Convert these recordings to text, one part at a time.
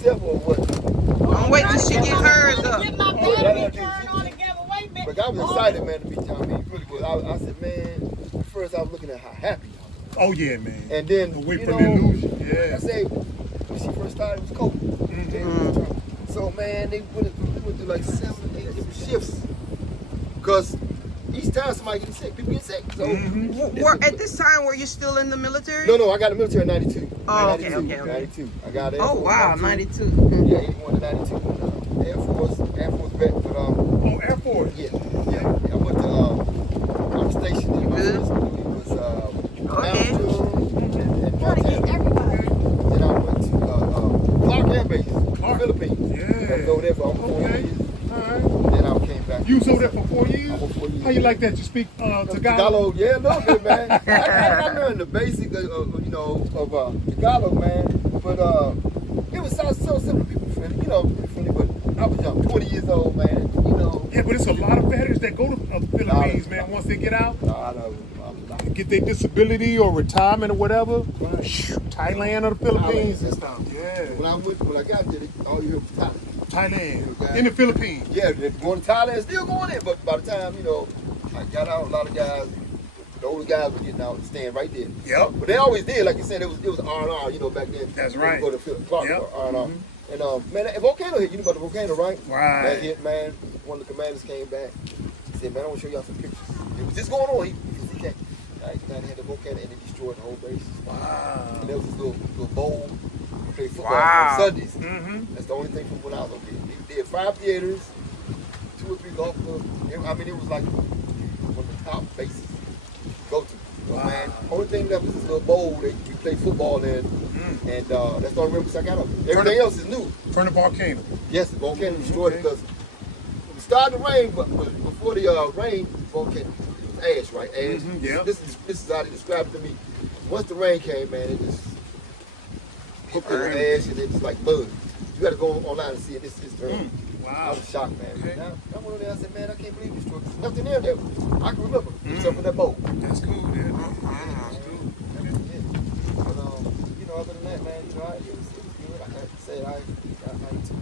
yourself or what? I'm waiting till she get hers up. Get my battery turned on together. Wait a minute. But I was excited, man, to meet you. I mean, really was. I said, man, first I was looking at how happy I was. Oh, yeah, man. And then, away you from know, the illusion. Yeah. I said, when she first started, it was cold. So, man, we went through like 7 or 8 different shifts. Because each time somebody gets sick, people get sick. So, At this time, were you still in the military? No, I got in the military in 92. Oh, 92, okay. 92. I got Air Oh, Force, wow, 92. 92. Yeah, 81 to 92. Air Force vet. But, Oh, Air Force. yeah. I went to, I was stationed in my Good. first movie. It was, Okay. and Trying to get everybody. Then I went to Clark Air Base, Philippines. Yeah. I was over there for almost 4 Okay. years. All right. Then I came back. You was over there for 4 years? Almost 4 years. How you like that? You speak Tagalog? Tagalog, yeah, a little bit, man. I learned the basic of Tagalog, man. But it was so simple, people friendly, pretty friendly. But I was young, 20 years old, man. Yeah, but it's a lot of veterans that go to the Philippines, man, once they get out. A lot of them. Get their disability or retirement or whatever. Thailand or the Philippines and stuff. Yeah. When I got there, all you heard was Thailand. Thailand. In the Philippines. Yeah, they're going to Thailand, still going in. But by the time, I got out, a lot of guys, the older guys were getting out and staying right there. Yep. But they always did, like you said, it was R&R, back then. That's right. Go to Clark Yep. for R&R. And man, that volcano hit. You know about the volcano, right? Right. That hit, man. One of the commanders came back. He said, man, I want to show y'all some pictures. It was just going on. He came. They had the volcano and it destroyed the whole base. Wow. And there was this little bowl. We played football Wow. on Sundays. Mm-hmm. That's the only thing from when I was over there. They did 5 theaters, 2 or 3 golf clubs. I mean, it was like one of the top bases to go to. So, man, only thing left was this little bowl that we played football in. And that's the only remembrance I got of it. Everything else is new. From the volcano. Yes, the volcano destroyed it because it started to rain, but before the rain, the volcano, it was ash, right? Ash. Yep. This is how they described it to me. Once the rain came, man, it just hooked in the ash and it's like mud. You got to go online and see it. It's early. I Wow. was shocked, man. Okay. Now, I went over there, I said, man, I can't believe this truck. There's nothing there that I can remember except for that boat. That's cool, man. But, other than that, man, it was good. Like I said, I got 92.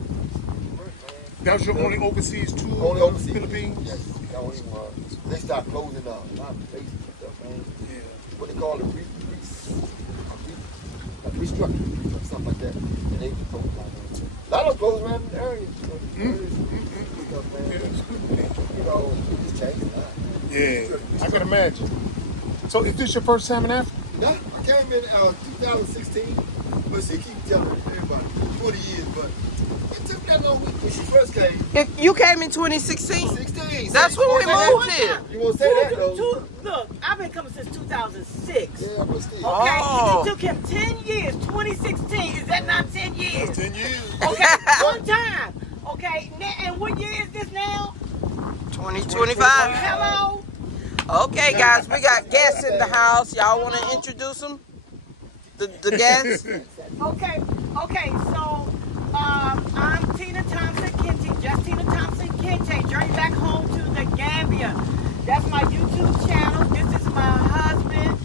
That was your only overseas tour? Only overseas. Philippines? Yes. The only one. They started closing a lot of bases and stuff, man. Yeah. What they call it, restructuring, something like that. And they closed a lot of them. A lot of them closed around the areas. Stuff, man. It's changed a lot. Yeah, I can imagine. So is this your first time in Africa? Yeah, I came in 2016, but she keep telling everybody 20 years, but it took that long when she first came. You came in 2016? 16. That's when we moved here. You won't say that though. Look, I've been coming since 2006. Yeah, but still. Okay, Oh. it took him 10 years, 2016. Is that not 10 years? 10 years. Okay, one time. Okay, and what year is this now? 2025. Hello? Okay, guys, we got guests in the house. Y'all want to introduce them? The guests? Okay, so I'm Tina Thompson Kente, just Tina Thompson Kente, journey back home to the Gambia. That's my YouTube channel. This is my husband,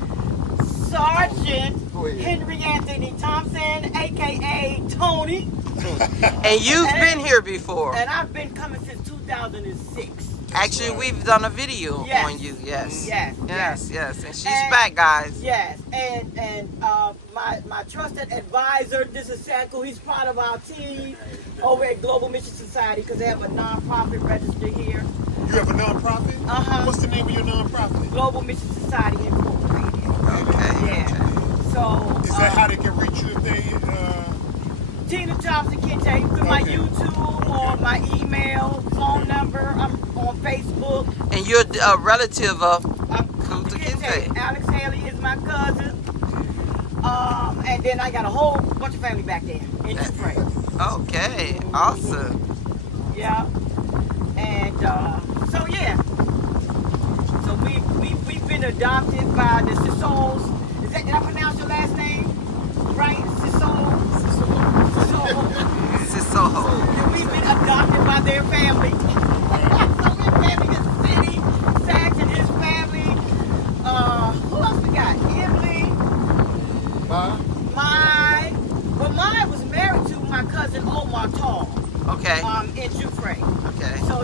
Sergeant Henry Anthony Thompson, aka Tony. And you've been here before. And I've been coming since 2006. Actually, we've done a video Yes. on you. Yes. Yes. And she's back, guys. Yes, and my trusted advisor, this is Sanko. He's part of our team over at Global Mission Society because they have a non-profit registered here. You have a non-profit? Uh-huh. What's the name of your non-profit? Global Mission Society Incorporated. Okay. Yeah. So Is that how they can reach you if they... Tina Thompson Kente, through my Okay. YouTube or my email, phone number. I'm on Facebook. And you're a relative of I'm Kunta Kinte. Alex Haley is my cousin. And then I got a whole bunch of family back there in Detroit. Okay. Awesome. Yeah. And so yeah. So we've been adopted by the Sissols. Did I pronounce your last name right? Sissol. Siso. We've been adopted by their family. So we're family, the city, Sax and his family. Who else we got? Emily. Well, my was married to my cousin Okay. In Jufre. Okay. So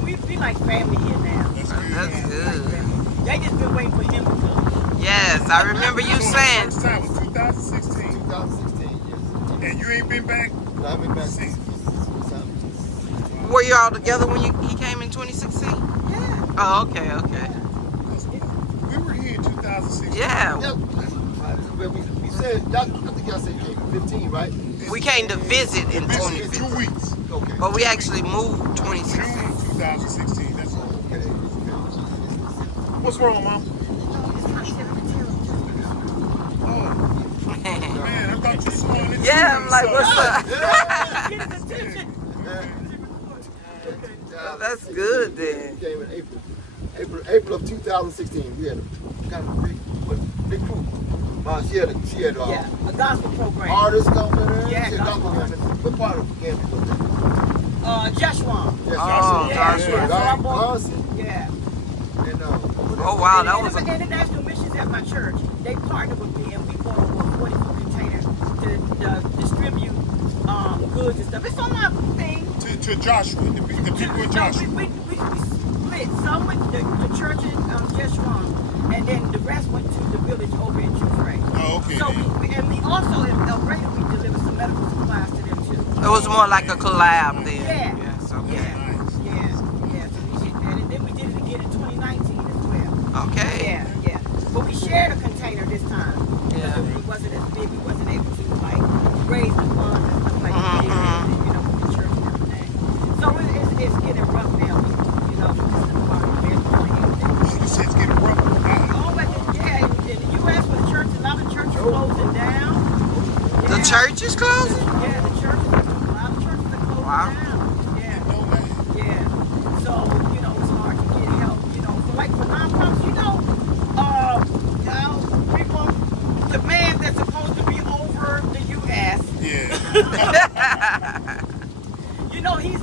we like family here now. That's good. That's good. They just been waiting for him to come. Yes, I remember you saying. First time was 2016. 2016, yes. And you ain't been back? No, I've been back Since. Were you all together when he came in 2016? Yeah. Oh, okay, okay. We were here in 2016. Yeah. Yep. We said, I think y'all said you came 15, right? We came to visit in This is 2015. 2 weeks. Okay. But we actually moved June 2016. 2016. That's all. Okay. What's wrong, Mom? Oh, man, I thought you saw it. Yeah, I'm like, what's up? Get his attention. That's good then. We came in April of 2016. We had a kind of big crew. She had Yeah, a gospel program. artists coming in. Yeah, She had gospel gospel coming in. What part of Gambia was that? Joshua. Yes, Oh, Joshua. Right, So Carson, Yeah. and Oh wow, that was a International Missions at my church. They partnered with me and we bought over a 40-foot container to distribute goods and stuff. It's on my thing. To Joshua, the people in Joshua. We split. Some went to the church in Jeshurun, and then the rest went to the village over in Jufre. Oh, okay. So we also in El Rey, we delivered some medical supplies to them too. it was more like a collab then. Yeah. Yes, okay. Yeah. So we did that, and then we did it again in 2019 as well. Okay. Yeah. But we shared a container this time. Yeah. Because it wasn't as big. We wasn't able to like raise the funds and stuff like that. You know, with the church and everything. So it's getting rough now. You know, just in the market. You said it's getting rough. Oh, but in the U.S. with the church, a lot of churches closing down. The church is closing? Yeah, the churches, a lot of churches are closing down. Yeah. So, you know, it's hard to get help, you know. For like for nonprofits, you know, people, the man that's supposed to be over the U.S. Yeah. You know, he's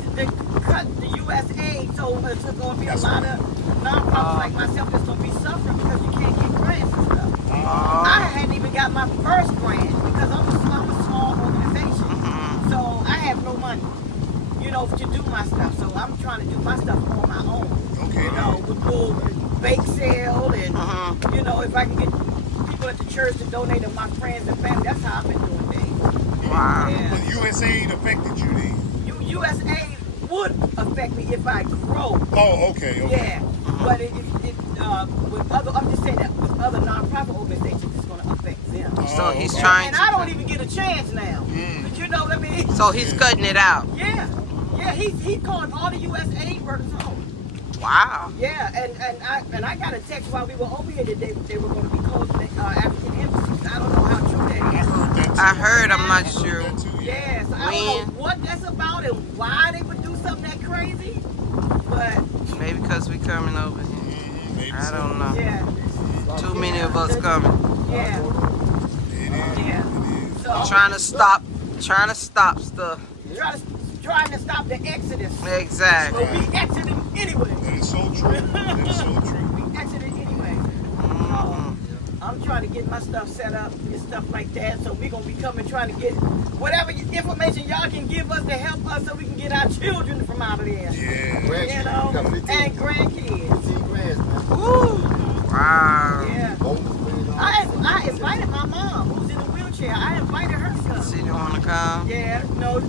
cut the U.S. aid, so it's going to be a lot of nonprofits like myself that's going to be suffering because you can't get grants and stuff. I hadn't even got my first grant because I'm a small organization, so I have no money, you know, to do my stuff. So I'm trying to do my stuff on my own. Okay. You know, with little bake sale and, you know, if I can get people at the church to donate to my friends and family, that's how I've been doing things. Wow. Yeah. But USA affected you then. USA would affect me if I grow. Oh, okay. Yeah, but with other, I'm just saying that with other nonprofit organizations, it's going to affect them. So he's okay. trying And to. I don't even get a chance now. But you know what I mean? So he's cutting it out. Yeah, he's calling all the U.S. aid workers home. Wow. Yeah, and I got a text while we were over here that they were going to be closing the African embassies. I don't know how true that I is. heard that too. I heard, I'm not sure. That too, Yes, I don't know what that's about and why they would do something that crazy, but Maybe because we coming over here. Maybe I so. don't know. yeah, Too many of us coming. yeah, It is. yeah. So Trying to stop stuff. trying to stop the exodus. Exactly. But we exited anyway. That is so true. That is so true. We exited anyway. I'm trying to get my stuff set up and stuff like that. So we're gonna be coming trying to get whatever information y'all can give us to help us so we can get our children from out of there. Yeah. You know, and grandkids. 15 grand, man. Woo. Wow. Yeah. Bonus, I invited my mom, who's in a wheelchair. I invited her to come. She didn't want to come. Yeah, no,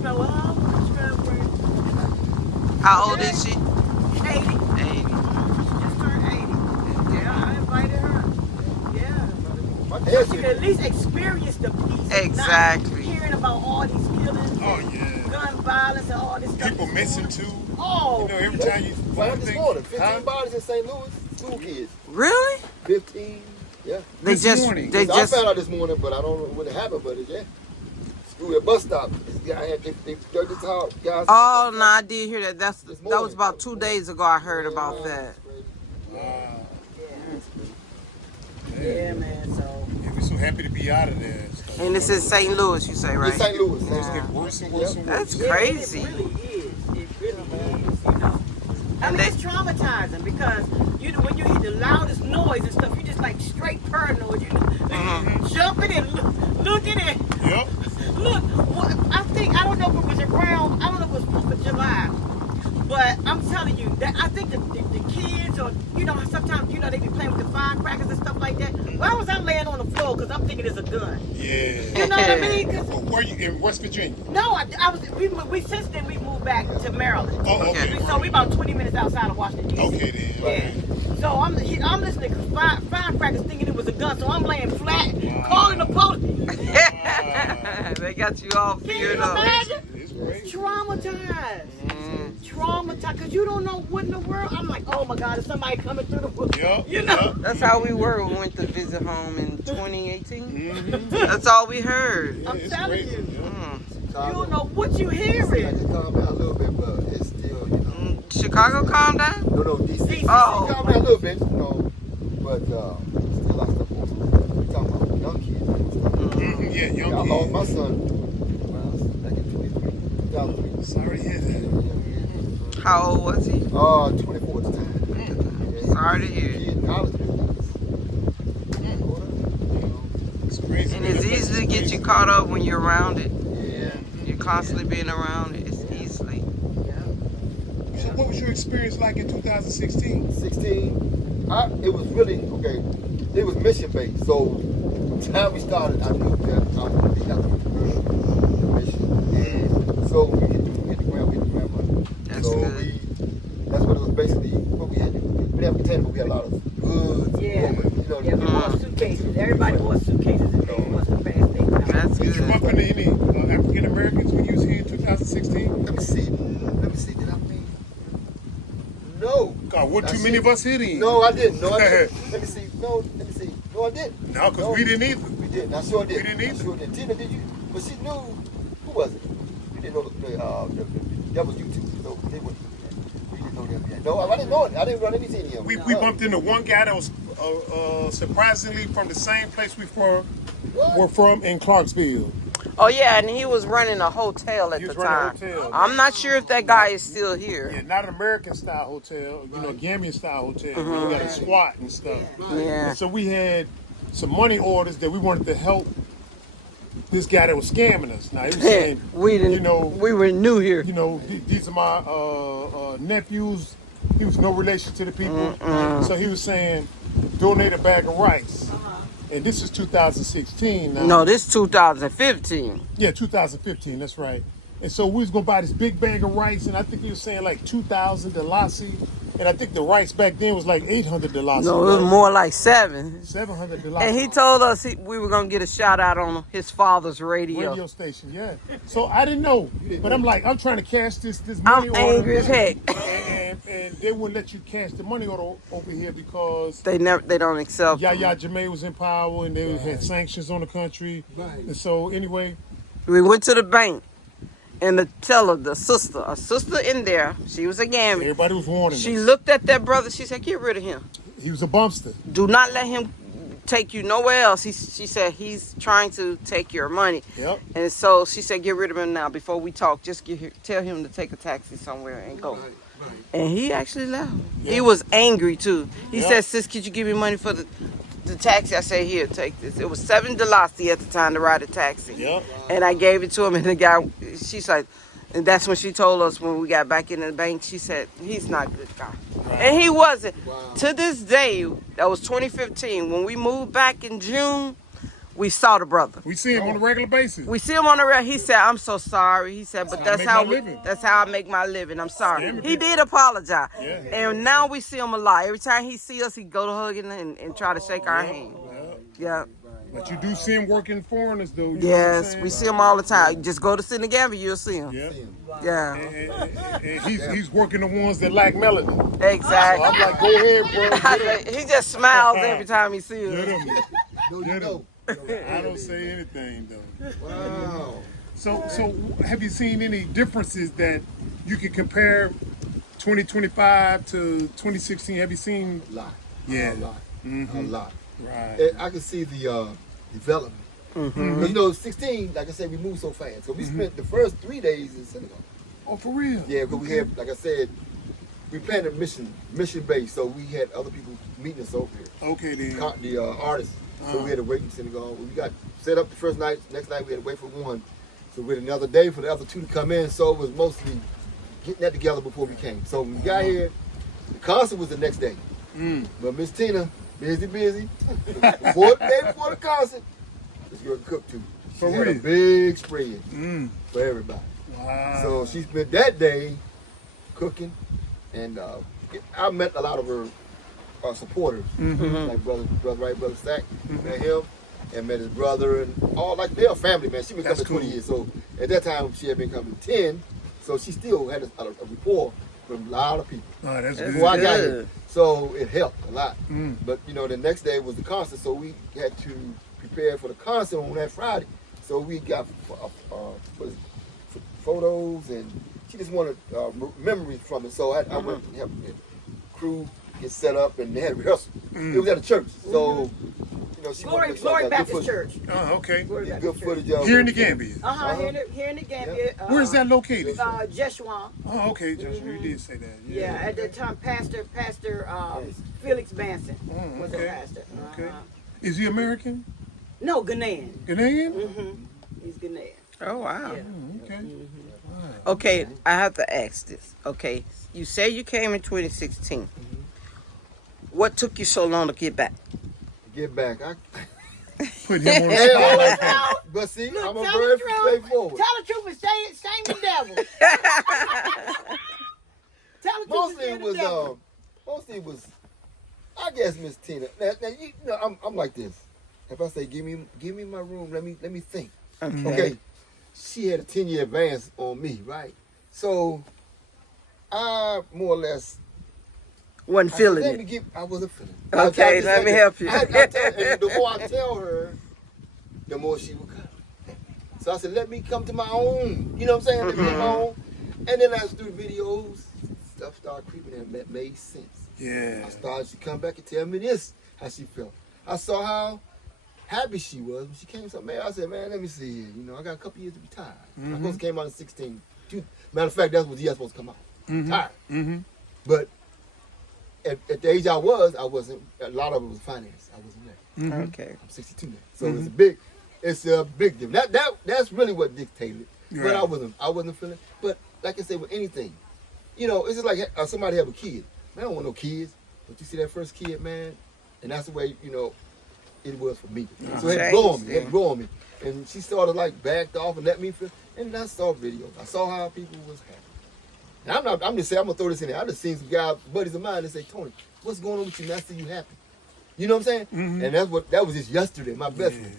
How old is she? 80. 80. Just turned 80. Yeah, I invited her. Yeah. My So dad she could said, at least experience the peace. Exactly. Not hearing about all these killings, Oh, and yeah. gun violence, and all this stuff. People missing too. Oh, You know, every time you found this morning, 15 huh? bodies in St. Louis, school kids. Really? 15, yeah. They This just morning. they So just I found out this morning, but I don't know when it happened, but it's, yeah. School at bus stop. This guy had, they dirty this house, guys. Oh no, I did hear that. That was morning. about 2 days ago. I heard about that. yeah, man. So Yeah, we're so happy to be out of there. And this is St. Louis, you say, right? It's St. Louis. It's getting worse and worse and worse. That's yeah, crazy. It really is. It really is. You know. I mean, it's traumatizing because you know when you hear the loudest noise and stuff, you just like straight paranoid. You jumping and looking and Yep. look. I don't know if it was a ground. I it as a gun. Yeah. You know what I mean? 'Cause Where you in West Virginia? no, we since then we moved back to Maryland. Oh, okay. So we about 20 minutes outside of Washington D.C. Okay then. Yeah. So I'm listening to firecrackers thinking it was a gun. So I'm laying flat, calling the police. They got you all Can you figured out. imagine? It's great. Traumatized. Traumatized. Because you don't know what in the world. I'm like, oh my God, is somebody coming through the woods? Yeah. You know? That's how we were when we went to visit home in 2018. Mm-hmm. That's all we heard. Yeah, I'm it's telling crazy. you. Yeah. You don't know what you hearing. I just calmed down a little bit, but it's still, you know. Chicago calmed down? No, DC. Oh. Calmed down a little bit, you know. But still, a lot of stuff going on. We're talking about young kids and stuff. Mhm, yeah, young I lost my kids. son when I was back in 2003. Sorry to hear that. How old was he? 24 at the time. Sorry to hear. He in college. It's crazy. And it's easy to get you caught up when you're around it. Yeah. You're constantly being around it. It's easily. So what was your experience like in 2016? 16, it was really, okay, it was mission based. So, the time we started, I knew that I was going to be helping the mission. And so, we get the grant money. That's So, good. that's what it was basically, what we had to do. We didn't have containers, but we had a lot of goods. Yeah. You know, Yeah, we bought suitcases. Everybody bought suitcases and things once the fast thing. That's Did you good. bump into any African Americans when you was here in 2016? let me see, did I mean? No. God, what I too see. many of us here then? No, I didn't. No, I didn't. let me see. No, I didn't. No, because we didn't either. We didn't. I sure did. We didn't either. I sure did. Tina, did you? But she knew. Who was it? We didn't know that was you two. So they wouldn't. We didn't know them yet. No, I didn't know it. I didn't run into any of them. We bumped into one guy that was surprisingly from the same place we were from in Clarksville. Oh yeah, and he was running a hotel at He the was running a time. hotel. I'm not sure if that guy is still here. Yeah, not an American style hotel, you know, Gambian style hotel. We got a squat and stuff. Yeah. And so we had some money orders that we wanted to help this guy that was scamming us. Now he was saying, We didn't. you know, We were new here. you know, these are my nephews. He was no relation to the people, so he was saying, donate a bag of rice. And this is 2016 now. No, this 2015. Yeah, 2015. That's right. And so we was gonna buy this big bag of rice, and I think he was saying like 2,000 dalasi, and I think the rice back then was like 800 dalasi. No, it was more like 7. 700 dalasi. And he told us we were gonna get a shout out on his father's radio station, yeah. So I didn't know, but I'm like, I'm trying to cash this money I'm order. angry as heck. And they wouldn't let you cash the money order over here because They don't accept. Yahya Jammeh was in power and they had sanctions on the country. Right. And so anyway, We went to the bank, and the teller, a sister in there, she was a Gambian. everybody was warning She us. looked at that brother. She said, "Get rid of him. He was a bumpster. Do not let him take you nowhere else." She said, "He's trying to take your money." Yep. And so she said, "Get rid of him now before we talk. Just tell him to take a taxi somewhere and go." And he actually left. Yeah. He was angry too. He Yeah. said, "Sis, could you give me money for the taxi?" I said, "Here, take this." It was $7 at the time to ride a taxi. Yep. And I gave it to him, and the guy, she's like, and that's when she told us when we got back in the bank, she said, "He's not a good guy." And he wasn't. To this day, that was 2015. When we moved back in June, we saw the brother. We see him on a regular basis. We see him on the road. He said, "I'm so sorry." He said, "But that's how living. that's how I make my living. I'm sorry." Scamming He people. did apologize. Yeah. And now we see him a lot. Every time he see us, he go to hugging and try to shake our hand. Yeah. But you do see him working foreigners though. You know what I'm Yes, saying? we see him all the time. Just go to Gambia, you'll see him. Yeah. Yeah. And he's working the ones that lack melanin. So Exactly. I'm like, go ahead, bro. Get him. He just smiles every time he sees Get us. him. No, you Get know. him. I don't say anything though. Wow. So have you seen any differences that you can compare 2025 to 2016? Have you seen? A lot. Yeah. A lot. Mhm. A lot. Right. And I can see the development. Because, you know, 16, like I said, we moved so fast. So we spent the first 3 days in Senegal. Oh, for real? Yeah, because we had, like I said, we planned a mission base. So we had other people meeting us over here. Okay then. The artists. So we had to wait in Senegal. We got set up the first night. Next night we had to wait for one. So we had another day for the other two to come in. So it was mostly getting that together before we came. So when we got here, the concert was the next day. But Miss Tina, busy. Day before the concert, This girl can cook too. She For had real? a big spread Mm. for everybody. Wow. So she spent that day cooking, and I met a lot of her supporters, like brother Wright, brother Stack. Met him, and met his brother, and all like they're a family, man. She been coming That's 20 cool. years, so at that time she had been coming 10, so she still had a rapport from a lot of people. Oh, that's good. Before I got good. here, so it helped a lot. Mm. But you know, the next day was the concert, so we had to prepare for the concert on that Friday. So we got photos, and she just wanted memories from it. So I went and helped the crew get set up, and they had rehearsal. It was at a church, so you know she wanted to Glory make sure I got Baptist Church. Oh, okay. Glory good Baptist footage Church. of Here in the Gambia. Here in the Gambia. Where's that located? Jeshua. Oh, okay, Joshua, you did say that. Yeah, at that time, Pastor Felix Banson Oh, was okay. the pastor. Okay. Is he American? No, Ghanaian. Ghanaian? He's Ghanaian. Oh wow. Yeah. Okay. Okay, I have to ask this. Okay, you say you came in 2016. What took you so long to get back? Get back. Put him on the Hey, all spot. that- but see, Look, I'm a tell very the truth. straightforward. Tell the truth and shame the devil. Tell the truth Mostly and it shame was the devil. mostly it was, I guess, Miss Tina. Now you know, I'm like this. If I say give me my room, let me think. Okay. She had a 10-year advance on me, right? So I more or less Wasn't I feeling said, it. I wasn't feeling it. Okay, I just let said me that. help you. And the more I tell her, the more she would come. So I said, let me come to my own. You know what I'm saying? Let me get my own. And then as through the videos, stuff started creeping in that made sense. Yeah. I started to come back and tell me this, how she felt. I saw how happy she was when she came to me. I said, man, let me see here. You know, I got a couple years to retire. I supposed to came out in 16. Matter of fact, that's what the year I supposed to come out. Tired. Mm-hmm. But at the age I wasn't, a lot of it was finance. I wasn't there. Okay. I'm 62 now. So it's a big deal. That's really what dictated it. But Right. I wasn't feeling. But like I say, with anything, you know, it's just like somebody have a kid. Man, I don't want no kids. But you see that first kid, man, and that's the way, you know, it was for me. So it had to grow on me. It had to grow on me. And she sort of like backed off and let me feel. And I saw videos. I saw how people was happy. And I'm just saying, I'm gonna throw this in there. I just seen some guys, buddies of mine, that say, Tony, what's going on with you, man? I see you happy. You know what I'm saying? And that was just yesterday, my best friend.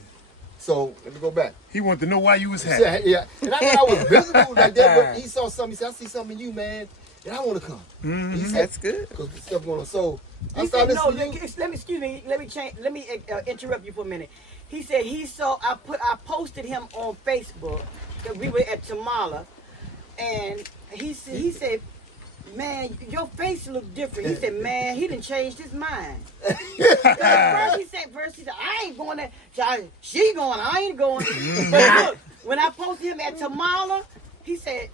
So let me go back. He wanted to know why you was happy. Yeah, and I thought I was visible like that, but he saw something. He said, I see something in you, man, and I want to come. He said, That's good. because the stuff going on. So I He started said, no, listening to you. let me excuse me. Let me interrupt you for a minute. He said he saw. I posted him on Facebook that we were at Tamala, and he said, man, your face look different. He said, man, he done changed his mind. First he said, I ain't going there. She going, I ain't going. But look, when I posted him at Tamala, he said,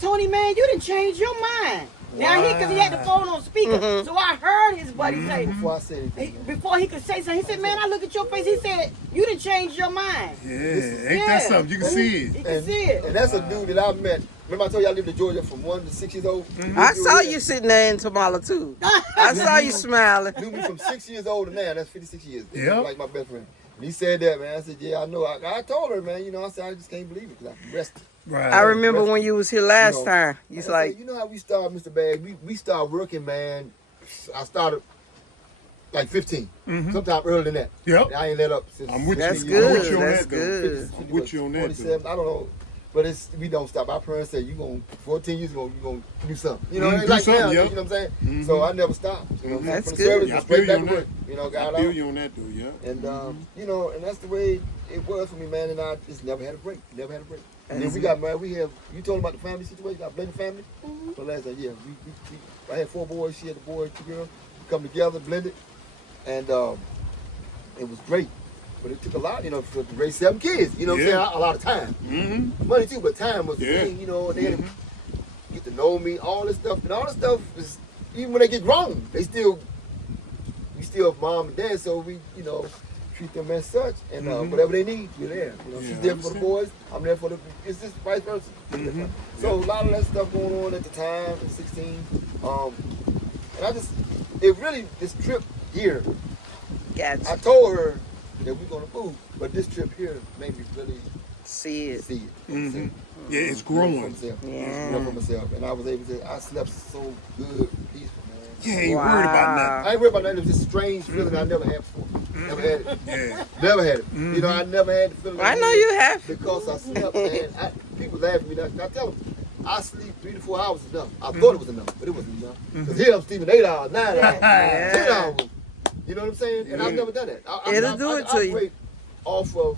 Tony, man, you done changed your mind. Now because he had the phone on speaker, so I heard his buddy say, Before I said anything. before he could say something, he said, man, I look at your face. He said, you done changed your mind. Yeah, ain't that something? You can see He it. can see it. And that's a dude that I met. Remember I told you I lived in Georgia from 1 to 6 years old? I saw you sitting there in Tamala too. I saw you smiling. Knew me from 6 years old to now. That's 56 years. Yeah. Like my best friend. And he said that, man. I said, yeah, I know. I told her, man. You know, I said, I just can't believe it because I'm rested. Right. I remember when you was here last You know, time. You was I like, said, you know how we started, Mr. Bag? We started working, man. I started like 15. Sometime earlier than that. Yep. I ain't let up since. I'm with That's you. I'm with good. you on That's that, though. good. I'm with you on that, 47, I don't know. But we don't stop. Our parents say, 14 years ago, you're going to do something. You know, Do like something, now, yeah. you know what I'm saying? So I never stopped. You know, That's from the good. service, Yeah, I straight feel you back on to work. that. You know, I got feel out. you on that, though, yeah. And, you know, and that's the way it was for me, man. And I just never had a break. Never had a break. And then we got married. You told me about the family situation, our blended family? So last time, yeah. I had 4 boys. She had a boy, 2 girls. We come together, blended. And it was great. But it took a lot, you know, to raise 7 kids. You know what I'm Yeah. saying? A lot of time. Mm-hmm. Money too, but time was the Yeah. thing, you know. They had to get to know me, all this stuff. And all this stuff is, even when they get grown, we still mom and dad, so we, you know, treat them as such. And whatever they need, we're there. You know, Yeah, she's there I for the understand. boys, I'm there for the, it's just vice versa. So a lot of that stuff going on at the time, at 16. And this trip here, I gotcha. told her that we're gonna move. But this trip here made me really See it. see it. Mm-hmm. Yeah, it's For growing. myself. Yeah. For myself. And I was able to, I slept so good, peaceful, man. Yeah, ain't worried about nothing. I ain't worried about nothing. It was just a strange feeling I never had before. Never had it. Yeah. Never had it. You know, I never had the feeling. I know you have. Because I slept, man. People laugh at me. I tell them, I sleep 3 to 4 hours is enough. I thought it was enough, but it wasn't enough. Because here I'm sleeping 8 hours, 9 hours, 10 hours. You know what I'm saying? And I've never done that. It'll do it to you. I operate off of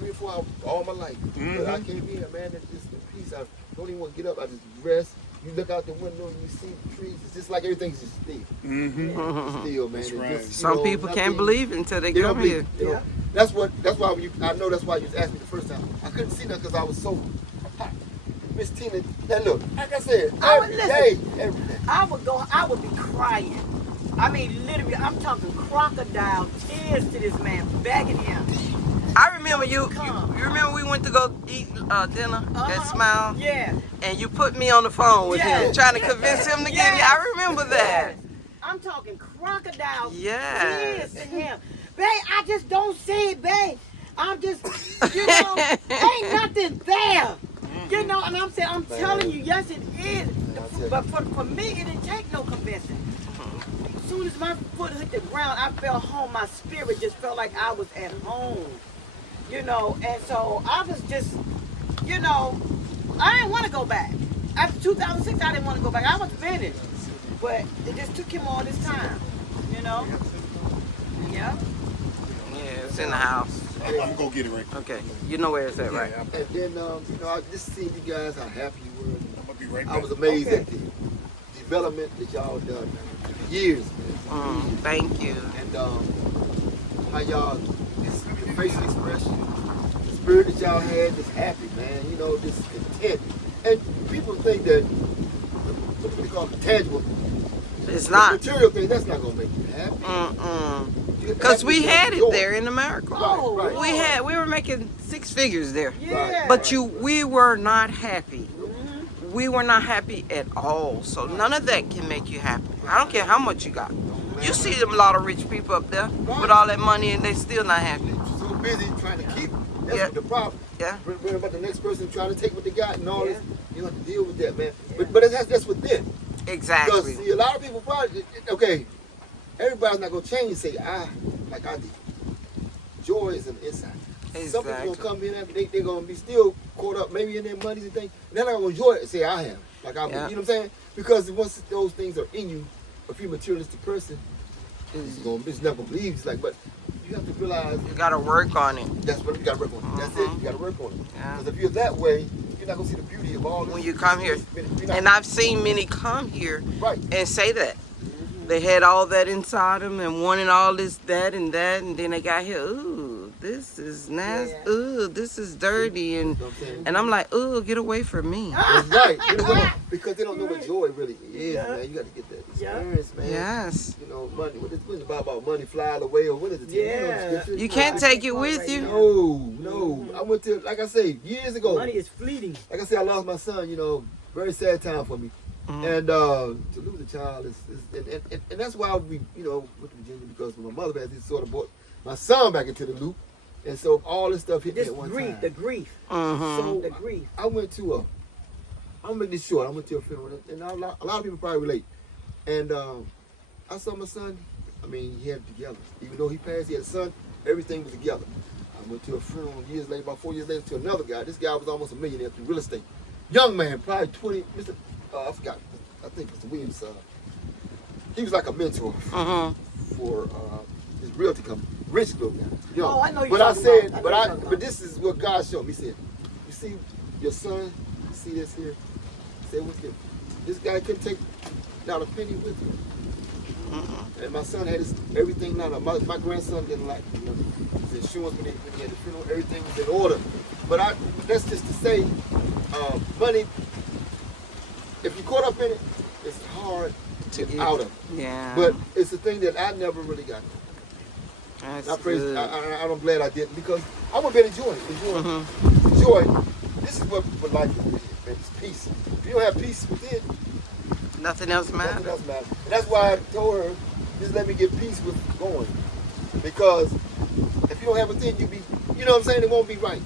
3 or 4 hours all my life. But I came here, man, it's just the peace. I don't even want to get up. I just rest. You look out the window and you see the trees. It's just like everything's just still. Still, man. That's It right. just, you Some know, people can't nothing- believe it until they They don't come here. believe. You know? That's why when you, I know that's why you asked me the first time. I couldn't see nothing because I was so hot. Miss Tina, that look, like I said, every day. I would be crying. I mean, literally, I'm talking crocodile tears to this man, begging him. I remember you remember we went to go eat dinner at Smile? Yeah. And you put me on the phone with him, Yes. trying to convince him to give you. I remember that. Yes. I'm talking crocodile Yes. tears to him. Babe, I just don't see it, babe. I'm just, you know, ain't nothing there. You know, and I'm telling you, yes, it is. But for me, it didn't take no convincing. As soon as my foot hit the ground, I felt home. My spirit just felt like I was at home. You know, and so I was just, you know, I didn't want to go back. After 2006, I didn't want to go back. I was finished. But it just took him all this time, you know? Yeah. Yeah, it's in the house. I'm gonna go get it right. Okay, you know where it's at, right? And then, you know, I just seen you guys, how happy you were. I'm gonna be right back. I was amazed at the development that y'all done, man. For years, man. Thank you. And how y'all, this your facial expression, the spirit that y'all had, just happy, man. You know, just content. And people think that, what do they call it, tangible, It's the not. material thing, that's not gonna make you happy. Because we had it there in America. Right. We were making 6 figures there. Yeah. But we were not happy. We were not happy at all. So none of that can make you happy. I don't care how much you got. You see them a lot of rich people up there with all that money and they still not happy. So busy trying to keep it. That's Yeah. what the problem. Yeah. Worrying about the next person trying to take what they got and all this. You have to deal with that, man. But that's within. Exactly. Because see, a lot of people probably, okay, everybody's not going to change and say, like I did. Joy is on the inside. Some people going to come in and they're going to be still caught up maybe in their monies and things. And they're not going to enjoy it and say, I am. Like I am. You know what I'm saying? Because once those things are in you, if you're a materialistic person, it's never going to leave. It's like, but you have to realize. You got to work on it. That's what you got to work on. That's it. You got to work on it. Yeah. Because if you're that way, you're not going to see the beauty of all this. When you come here. And I've seen many come here and say that. They had all that inside them and wanted all this, that, and then they got here. Ooh, this is nasty. Ooh, this is dirty, and I'm like, ooh, get away from me. That's right. You know, because they don't know what joy really is, man. You got to get that experience, man. Yes. You know, money. What is it about money flying away or what is it? Yeah. You know, You can't take it with you. No. I went to, like I say, years ago. Money is fleeting. Like I said, I lost my son. You know, very sad time for me. And to lose a child is and that's why we, you know, went to Virginia because my mother had this sort of brought my son back into the loop, and so all this stuff hit me This at one grief, time. the grief. So The grief. I went to I'm gonna make this short. I went to a funeral, and a lot of people probably relate. And I saw my son. I mean, he had it together. Even though he passed, he had a son. Everything was together. I went to a funeral years later, about 4 years later, to another guy. This guy was almost a millionaire through real estate. Young man, probably 20. I forgot. I think Mr. Williams' son. He was like a mentor for his realty company. Rich little guy. You know. Oh, I know you. But I said, but this is what God showed me. He said, you see your son, you see this here? He said, with him. This guy couldn't take not a penny with him. And my son had everything lined up. My grandson didn't like it. You know, his insurance when he had the funeral, everything was in order. But that's just to say, money, if you're caught up in it, it's hard to get out of it. Yeah. But it's a thing that I never really got. That's I praise. good. I'm glad I didn't because I would have been enjoying. Joy. This is what life is. Man. It's peace. If you don't have peace within, Nothing else matters. nothing else matters. And that's why I told her, just let me get peace with going, because If you don't have a thing, you be, you know what I'm saying? It won't be right.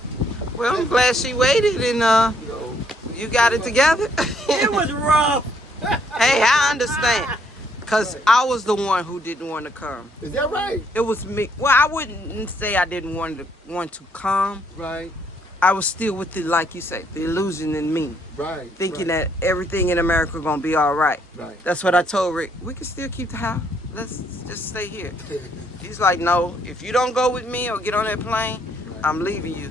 Well, I'm glad she waited and You know, you got it together. It was rough. Hey, I understand. Because I was the one who didn't want to come. is that right? It was me. Well, I wouldn't say I didn't want to come. Right, I was still with the, like you say, the illusion in me. right. Thinking right, that everything in America going to be all right. Right. That's what I told Rick. We can still keep the house. Let's just stay here. He's like, no, if you don't go with me or get on that plane, I'm leaving you.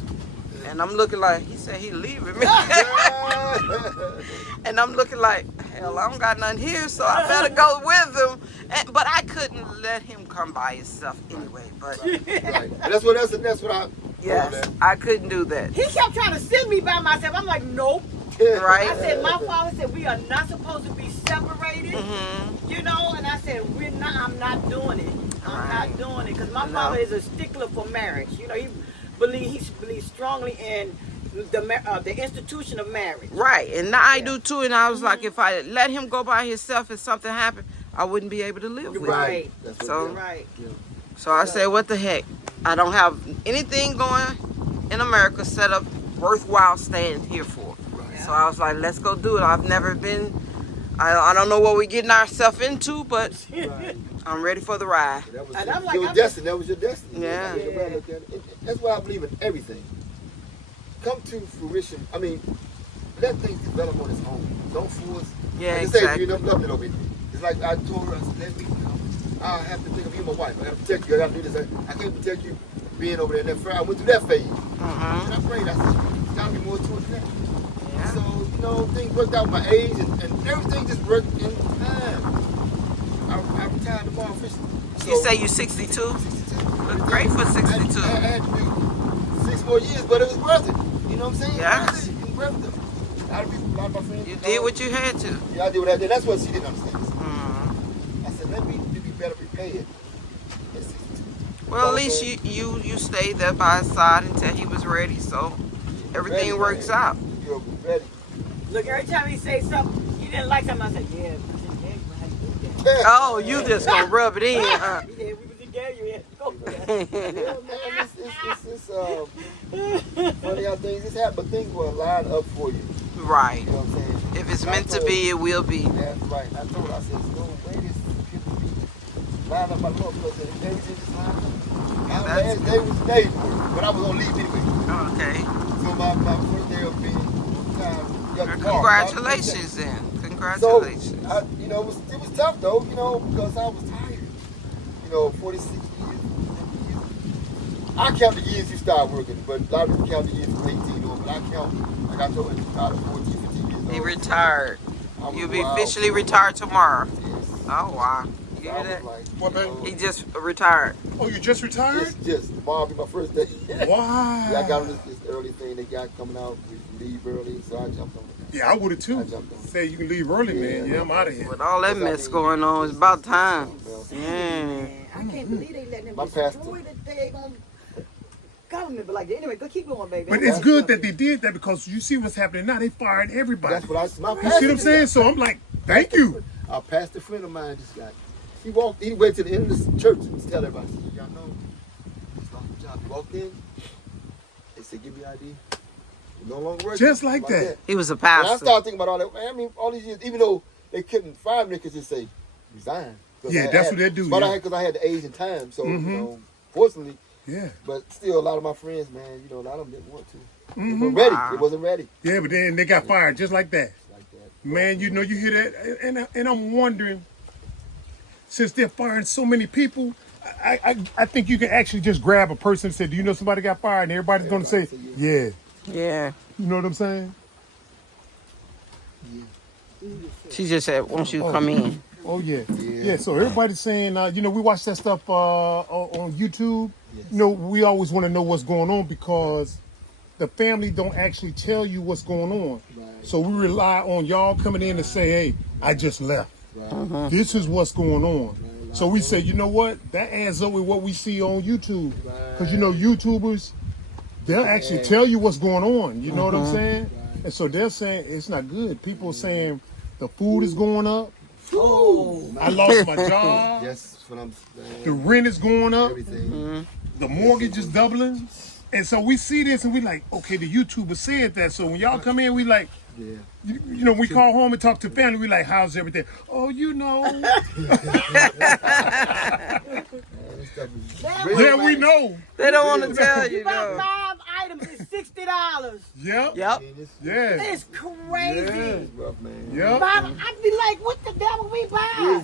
And I'm looking like, he said he leaving me. And I'm looking like, hell, I don't got nothing here, so I better go with him. But I couldn't let him come by himself anyway. But Right. And that's what I. yes, I couldn't do that. He kept trying to send me by myself. I'm like, nope. Right? I said, my father said we are not supposed to be separated. Mm-hmm. You know, and I said, I'm not doing it. I'm not doing it. Because my father is a stickler for marriage. You know, he believes strongly in the institution of marriage. Right, and now I do too. And I was like, if I let him go by himself and something happened, I wouldn't be able to live with him. Right. That's what So- it is. Right. Yeah. So I said, what the heck? I don't have anything going in America set up worthwhile staying here for. Right. So I was like, let's go do it. I've never been, I don't know what we're getting ourselves into, but Right. I'm ready for the ride. That was And your, I'm like, your I'm destiny. That was your destiny. Yeah. That's the way I look at it. That's why I believe in everything. Come to fruition. I mean, let things develop on its own. Don't force. Yeah, like I exactly. said, you know, loving it over here. It's like I told her, I said, let me come. I have to think of you, my wife. I got to protect you. I got to do this. I can't protect you being over there. And then I went through that phase. Mm-hmm. And I prayed. I said, it's got to be more towards that. Yeah. So, you know, things worked out my age and everything just worked in time. I retired tomorrow officially. You say you're 62? 62. Look great for 62. I had to do 6 more years, but it was worth it. You know what I'm saying? Yes. It was worth it. A lot of my friends. You did what you had to. Yeah, I did what I did. That's what she didn't understand. Mm. I said, let me be better prepared at 62. Well, at least you stayed there by his side until he was ready, so everything Ready, works man. out. You're ready. Look, every time he say something, he didn't like something, I said, yeah, we was engaged, we had to do that. Oh, you just gonna rub it in, huh? Yeah, we was engaged, we had to go for that. Yeah, man, it's funny how things just happen, but things will line up for you. Right. You know what I'm saying? If it's And I meant to told- be, it will be. That's right. I told her, I said, no way this could be lined up by the Lord because everything just lined up. My that's last day was the day for it, but I was going to leave anyway. Okay. So my first day of being time, got the car. Congratulations then. So, Congratulations. you know, it was tough though, you know, because I was tired. You know, 46 years. I count the years you start working, but a lot of people count the years from 18 on, but I count, like I told you, about 14, 15 years old. He retired. I was You'll be wild. officially retired tomorrow. Yes. Oh, wow. You I hear was that? like, What, you babe? know, He just retired. Oh, you just retired? just tomorrow will be my first day. Wow. Yeah, I got on this early thing they got coming out. We can leave early, so I jumped on it. Yeah, I would have too. I jumped on it. Say you can leave early, man. Yeah, I'm out of here. With all that mess going on, it's about time. Well, Yeah. Man, I can't believe they letting him My destroy pastor. the daggone government. But like, anyway, go keep going, baby. But it's good that they did that because you see what's happening now. They fired everybody. That's what my You pastor see what I'm saying? So I'm like, thank you. A pastor friend of mine just got. He went to the end of the church and tell everybody, y'all know, just lost the job. He walked in, they said, give me ID. It no longer working. Just like that. He was a And I pastor. started thinking about all that. I mean, all these years, even though they couldn't fire me, they could just say, resign. 'Cause Yeah, I that's had- what they do, But yeah. because I had the age and time, so, Mhm. you know, fortunately, Yeah. but still, a lot of my friends, man, you know, a lot of them didn't want to. They Mhm. weren't ready. Wow. It wasn't ready. Yeah, but then they got fired just like that. Like that. Man, you know, you hear that, and I'm wondering, since they're firing so many people, I think you can actually just grab a person and say, do you know somebody got fired? And everybody's going to say, yeah. Yeah. You know what I'm saying? She just said, won't you come in? Oh, yeah. Yeah. Yeah, so everybody's saying, you know, we watch that stuff on YouTube. Yes. You know, we always want to know what's going on because the family don't actually tell you what's going on. Right. So we rely on y'all coming in to say, hey, I just left. Right. This is what's going on. So we say, you know what? That adds up with what we see on YouTube. Because, you know, YouTubers, they'll actually tell you what's going on. You know what I'm saying? And so they're saying it's not good. People are saying the food is going up. Oh, I lost my job. Yes, what I'm The saying. rent is going up. Everything. the mortgage is doubling. And so we see this and we like, okay, the YouTuber said that. So when y'all come in, we like, Yeah. you know, we call home and talk to family. We like, how's everything? Oh, you know. Yeah, we know. They don't want to tell You you, buy though. 5 items, it's $60. Yep. Yep. Yeah. It's crazy. Rough, man. Yep. I'd be like, what the devil we buy?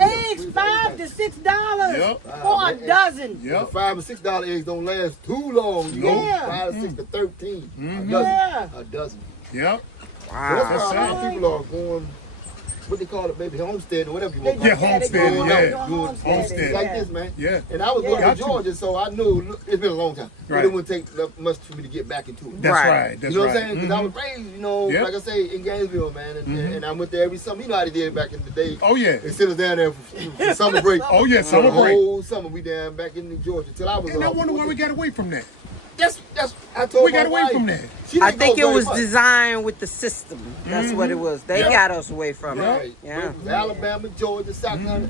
Eggs $5 to $6 Yep. for a dozen. The Yep. $5 and $6 eggs don't last too long. You know, Yeah. 5 to 6 to 13. Yeah. A dozen. Yep. So that's Wow. why a lot of people are going, what they call it, baby, homestead or whatever you want to Yeah, call it. homestead, Going yeah. out, doing Homestead. things like this, man. Yeah. And I was going Got to to. Georgia, so I knew it's been a long time. But Right. it wouldn't take that much for me to get back into it. That's Right. right. That's You know right. what I'm saying? Because I was raised, you know, Yep. like I say, in Gainesville, man. And I went there every summer. You know how they did it back in the day. Oh, yeah. They sent us down there for summer break. Oh, yeah, For summer the break. whole summer we down back in Georgia till I was. And I wonder why we got away from that. That's I told We my got away wife, from that. she I didn't think go it very was much. designed with the system. That's what it was. They Yeah. got us away from it. Right. Yeah. It was Alabama, Georgia, South Carolina.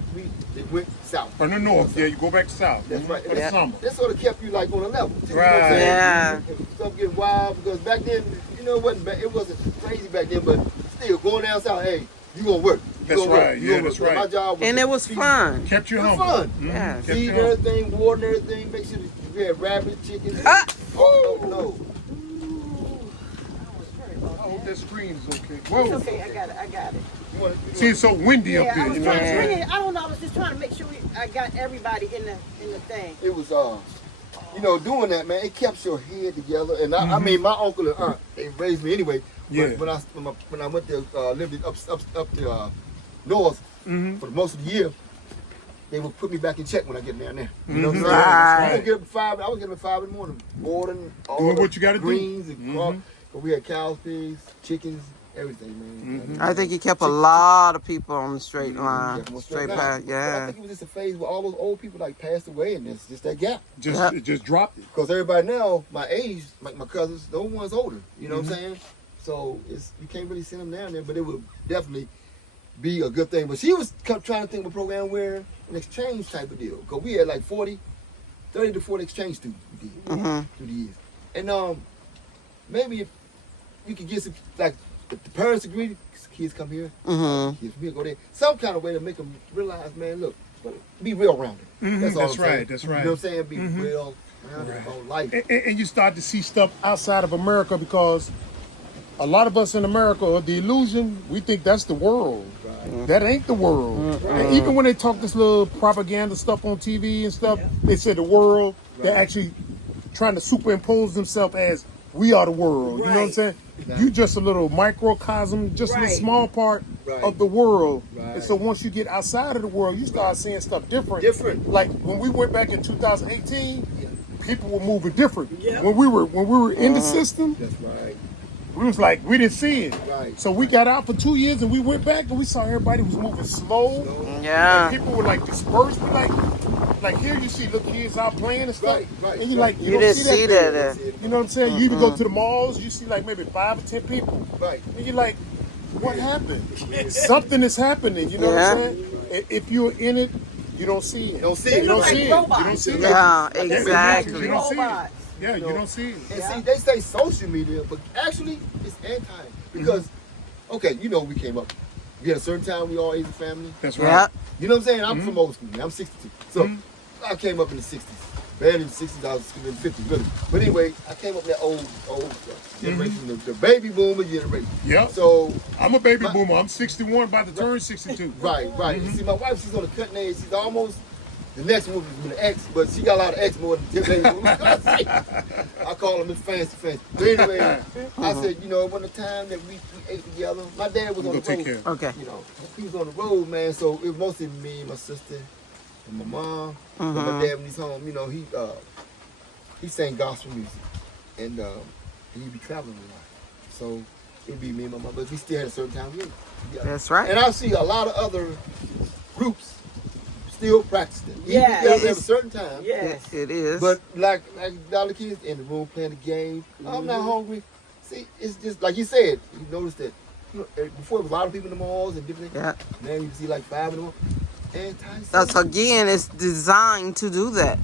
They went south. From the north, yeah, you go back south. That's right. For the Yeah. summer. That sort of kept you like on a level. You know what Right. I'm saying? Yeah. Stuff getting wild because back then, you know, it wasn't crazy back then, but still going down south, hey, you gonna work. You That's gonna work. right. You Yeah, gonna that's work. right. My job was And it was fun. Kept you It was humble. fun. Yeah. Kept you Feed humble. everything, water and everything, make sure that we had rabbit, chicken. Ah! Oh, no. I hope that screen is okay. It's Whoa. okay, I got it. You wanna- See, it's so windy up Yeah, I here. was You know what I'm trying to saying? bring it. I don't know. I was just trying to make sure I got everybody in the thing. It was you know, doing that, man, it kept your head together. And I mean, my uncle and aunt, they raised me anyway. But Yeah. when I went to lived up to north for most of the year, they would put me back in check when I get down there. You know what I'm saying? Right. I would get up at 5. I was getting up at 5 in the morning, watering all Doing the what you gotta do. greens and crop. But we had cows, pigs, chickens, everything, man. I think he kept a lot of people on the straight line. Yeah, Straight line. path, But I yeah. think it was just a phase where all those old people like passed away, and it's just that gap. Just Yep. it just dropped it. Because everybody now, my age, like my cousins, no one's older. You know what I'm saying? So you can't really send them down there, but it would definitely be a good thing. But she was trying to think of a program where an exchange type of deal. Because we had like 30 to 40 exchange students we did through the years. And maybe if you could get some, like, if the parents agree, kids come here, kids from here go there. Some kind of way to make them realize, man, look, be real rounded. That's all That's I'm right, saying. that's You know right. what I'm saying? Be real rounded about life. And you start to see stuff outside of America because a lot of us in America, the illusion, we think that's the world. That ain't the world. And even when they talk this little propaganda stuff on TV and stuff, they say the world, they're actually trying to superimpose themselves as we are the world. You know what I'm Right. saying? You just a little microcosm, just a Right. little small part Right. of the world. Right. And so once you get outside of the world, you start seeing stuff different. Different. Like when we went back in 2018, people were moving different. Yeah. When we were in the system, That's right. we was like, we didn't see it. Right. So we got out for 2 years and we went back and we saw everybody was moving slow. Yeah. And people were like dispersed. We like here you see little kids out playing and stuff. Right, and you right. like, You don't didn't see see there. that. You know what I'm saying? You even go to the malls, you see like maybe 5 or 10 people. Right. And you're like, what happened? Something is happening. You know what I'm Yeah. saying? If you're in it, you don't see it. You don't see They it. You don't look see like it. You robots. don't see it. Yeah, You exactly. don't see it. Robots. Yeah, you don't see it. And see, they say social media, but actually it's anti. Because, okay, you know we came up. We had a certain time we all ate a family. That's Yeah. right. You know what I'm saying? I'm from old school, man. I'm 62. So I came up in the 60s. Barely in the 60s, I was in the 50s, really. But anyway, I came up in that old stuff. Generation, the baby boomer generation. Yep. So, I'm a baby boomer. I'm 61, about to turn 62. right. You see, my wife, she's on the cutting edge. She's almost the next one is an X, but she got a lot of X more than baby boomers. I call them Miss Fancy. But anyway, I said, you know, it wasn't the time that we ate together. My dad was on Go the take road. care. Okay. You know, he was on the road, man. So it was mostly me, my sister, and my mom. And my dad, when he's home, you know, he sang gospel music, and he'd be traveling a lot. So it'd be me and my mom, but we still had a certain time we ate together. That's right. And I see a lot of other groups still practicing. Eating Yeah, together at a it's- certain time. Yes. It is. But like the other kids in the room playing the game, I'm not hungry. See, it's just like you said. You notice that before it was a lot of people in the malls and different things. Yeah. Now you can see like 5 in the mall. That's again, it's designed to do that.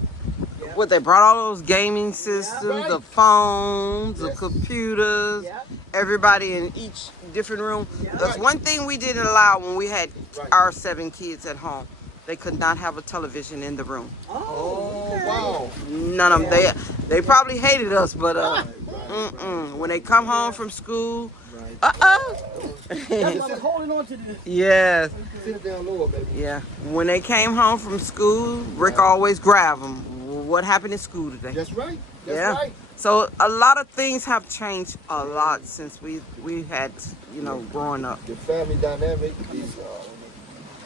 what they brought all those gaming systems, Right. the phones, the Yes. computers, Yeah. everybody in each different room. Yeah. That's Right. one thing we didn't allow when we had Right. our 7 kids at home. They could not have a television in the room. Oh, okay. wow. None of them. They probably hated us, but Right. when they come home from school, Right. That's why I was holding on to this. yes, Sit it down lower, baby. yeah. When they came home from school, Rick always grabbed them. What happened in school today? That's right. That's Yeah. right. So a lot of things have changed a lot since we had, growing up. The family dynamic,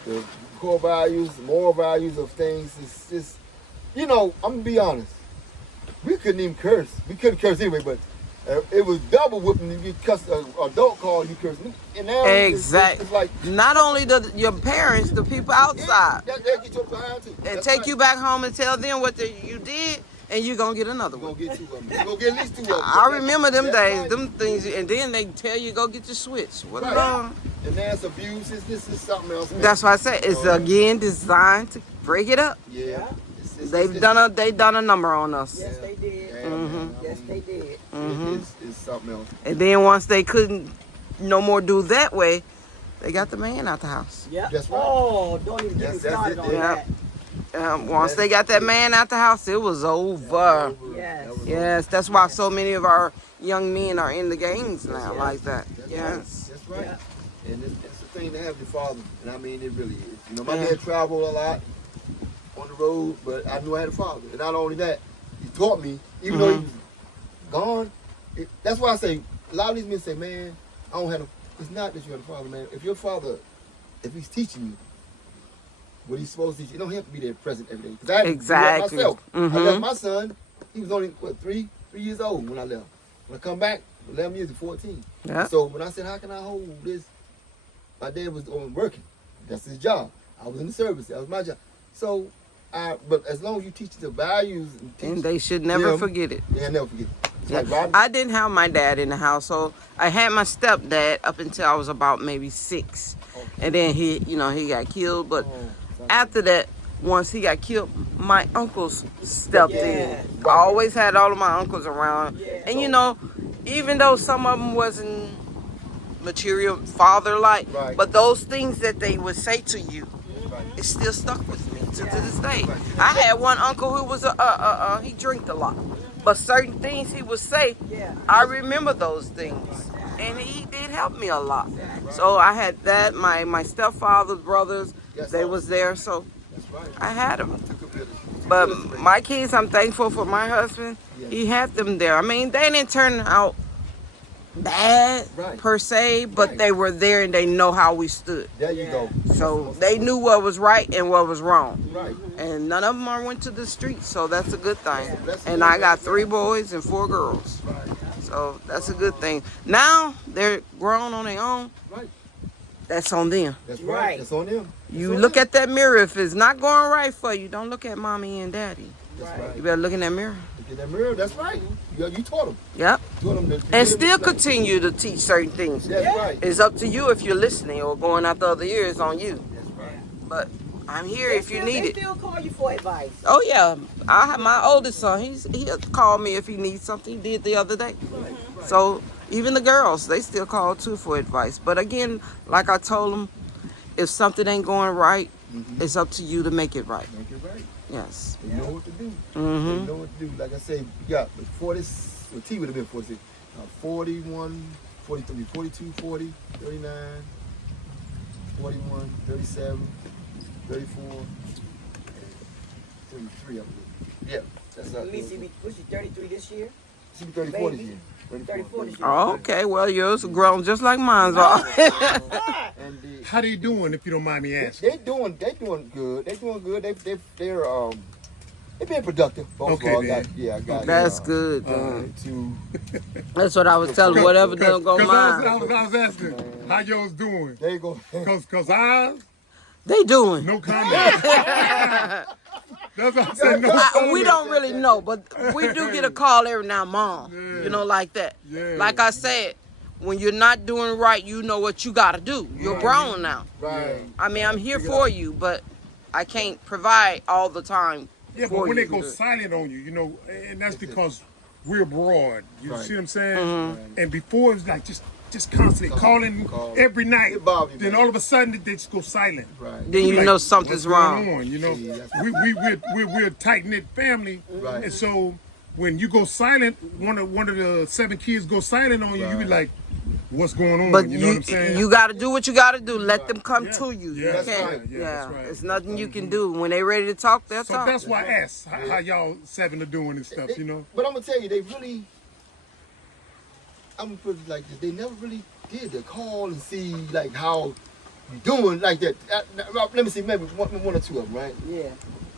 the core values, the moral values of things is just, I'm gonna be honest. We couldn't even curse. We couldn't curse anyway, but it was double whooping if you cuss an adult call you curse. And now Exactly. it's like, Not only your parents, the people outside, that get your behind too. and That's take right. you back home and tell them what you did, and you're gonna get another You're one. gonna get 2 of them. You're gonna get at least 2 of them. I remember them That's days, right. them things, and then they tell you go get your switch. What Right. the- And that's abuse. This is something else. Man. That's why I said it's again designed to break it up. Yeah. They've done a number on us, Yes, they did. Mhm. Yes, they did. It's something else. and then once they couldn't no more do that way, they got the man out the house. Yep. That's right. Oh, don't even get me Yes, that's started it, on yeah. that. Once they got that man out the house, it was over. Yes. Yes, that's why so many of our young men are in the gangs now, like that. That's Yes. right. That's right. Yeah. And it's a thing to have your father. And I mean, it really is. My Yeah. dad traveled a lot on the road, but I knew I had a father. And not only that, he taught me, even though he was gone. That's why I say, a lot of these men say, man, I don't have a, it's not that you have a father, man. If your father, if he's teaching you what he's supposed to teach you, don't have to be there present every day. 'Cause I had to do that Exactly. myself. I Mhm. left my son, he was only, 3 years old when I left. When I come back, 11 years to 14. Yeah. So when I said, how can I hold this? My dad was working. That's his job. I was in the service. That was my job. So, but as long as you teach the values and teach, And they should never them, forget it. they'll never forget it. It's Yeah. like Robin- I didn't have my dad in the household. I had my stepdad up until I was about maybe 6. And then he got killed. But after that, once he got killed, my uncles stepped in. I always had all of my uncles around. Yeah. And even though some of them wasn't material father-like, Right. but those things that they would say to you, it still stuck with me to this day. I had one uncle who was he drank a lot, but certain things he would say, Yeah. I remember those things, and he did help me a lot. So I had that. My stepfather's brothers, they was there, so That's right. I had them. Took a village. But my kids, I'm thankful for my husband. He had them there. I mean, they didn't turn out bad Right. per se, but Right. they were there and they know how we stood. There you go. So they knew what was right and what was wrong. Right. And none of them went to the streets, so that's a good thing. That's And good. I got 3 boys and 4 girls. Right. So that's a good thing. Now they're grown on their own. Right. That's on them. That's right. Right. That's on them. You look at that mirror. If it's not going right for you, don't look at mommy and daddy. That's Right. right. You better look in that mirror. Look in that mirror. That's right. You taught them. Yep. Taught them to And still continue to teach certain things. That's right. It's up to you if you're listening or going out the other ear. It's on you. That's right. But I'm here if you need They it. still call you for advice. Oh yeah, I have my oldest son. He'll call me if he needs something. He did the other day. So even the girls, they still call too for advice. But again, like I told them, if something ain't going right, it's up to you to make it right. Make it right. Yes. They know what to do. Mhm. They know what to do. Like I say, you got 40, well, T would have been 46, 41, 43, 42, 40, 39, 41, 37, 34, and 33, I believe. Yeah, that's how it Lisa, goes. was she 33 this year? She'll be 34 this Baby. year. 34 this year. Oh, okay. Well, yours are grown just like mine are. And the, How they doing, if you don't mind me asking? they doing good. They doing good. They're being productive. Both Okay, of all then. I got. That's good. To That's what I was telling. Whatever don't go I mine, was asking how yours doing. there you go. Cause ours, they doing. no comment. That's what I said. No comment. We don't really know, but we do get a call every now and mom. You know, like that. Yeah. Like I said, when you're not doing right, you know what you got to do. You're grown now. Right. I mean, I'm here for you, but I can't provide all the time Yeah, but when they go silent on you, you know, and that's because we're abroad. You see what I'm saying? Mm-hmm. And before it was like just constantly calling every night. It bothered me, Then man. all of a sudden they just go silent. Right. Then you Like, know something's what's wrong. going on, you know, Yeah, we're a tight knit family, Right. and so when you go silent, one of the 7 kids go silent on you, you be like, what's going on? But you know what I'm saying? you got to do what you got to do. Let them come Yeah. to you. Yeah, You that's can't- right. Yeah, that's right. It's nothing you can do. When they ready to talk, they'll So talk. that's why I asked how y'all 7 are doing and stuff, you know. But I'm gonna tell you, they really. I'm gonna put it like this: they never really did the call and see like how you doing like that. Let me see, maybe one or two of them, right? Yeah.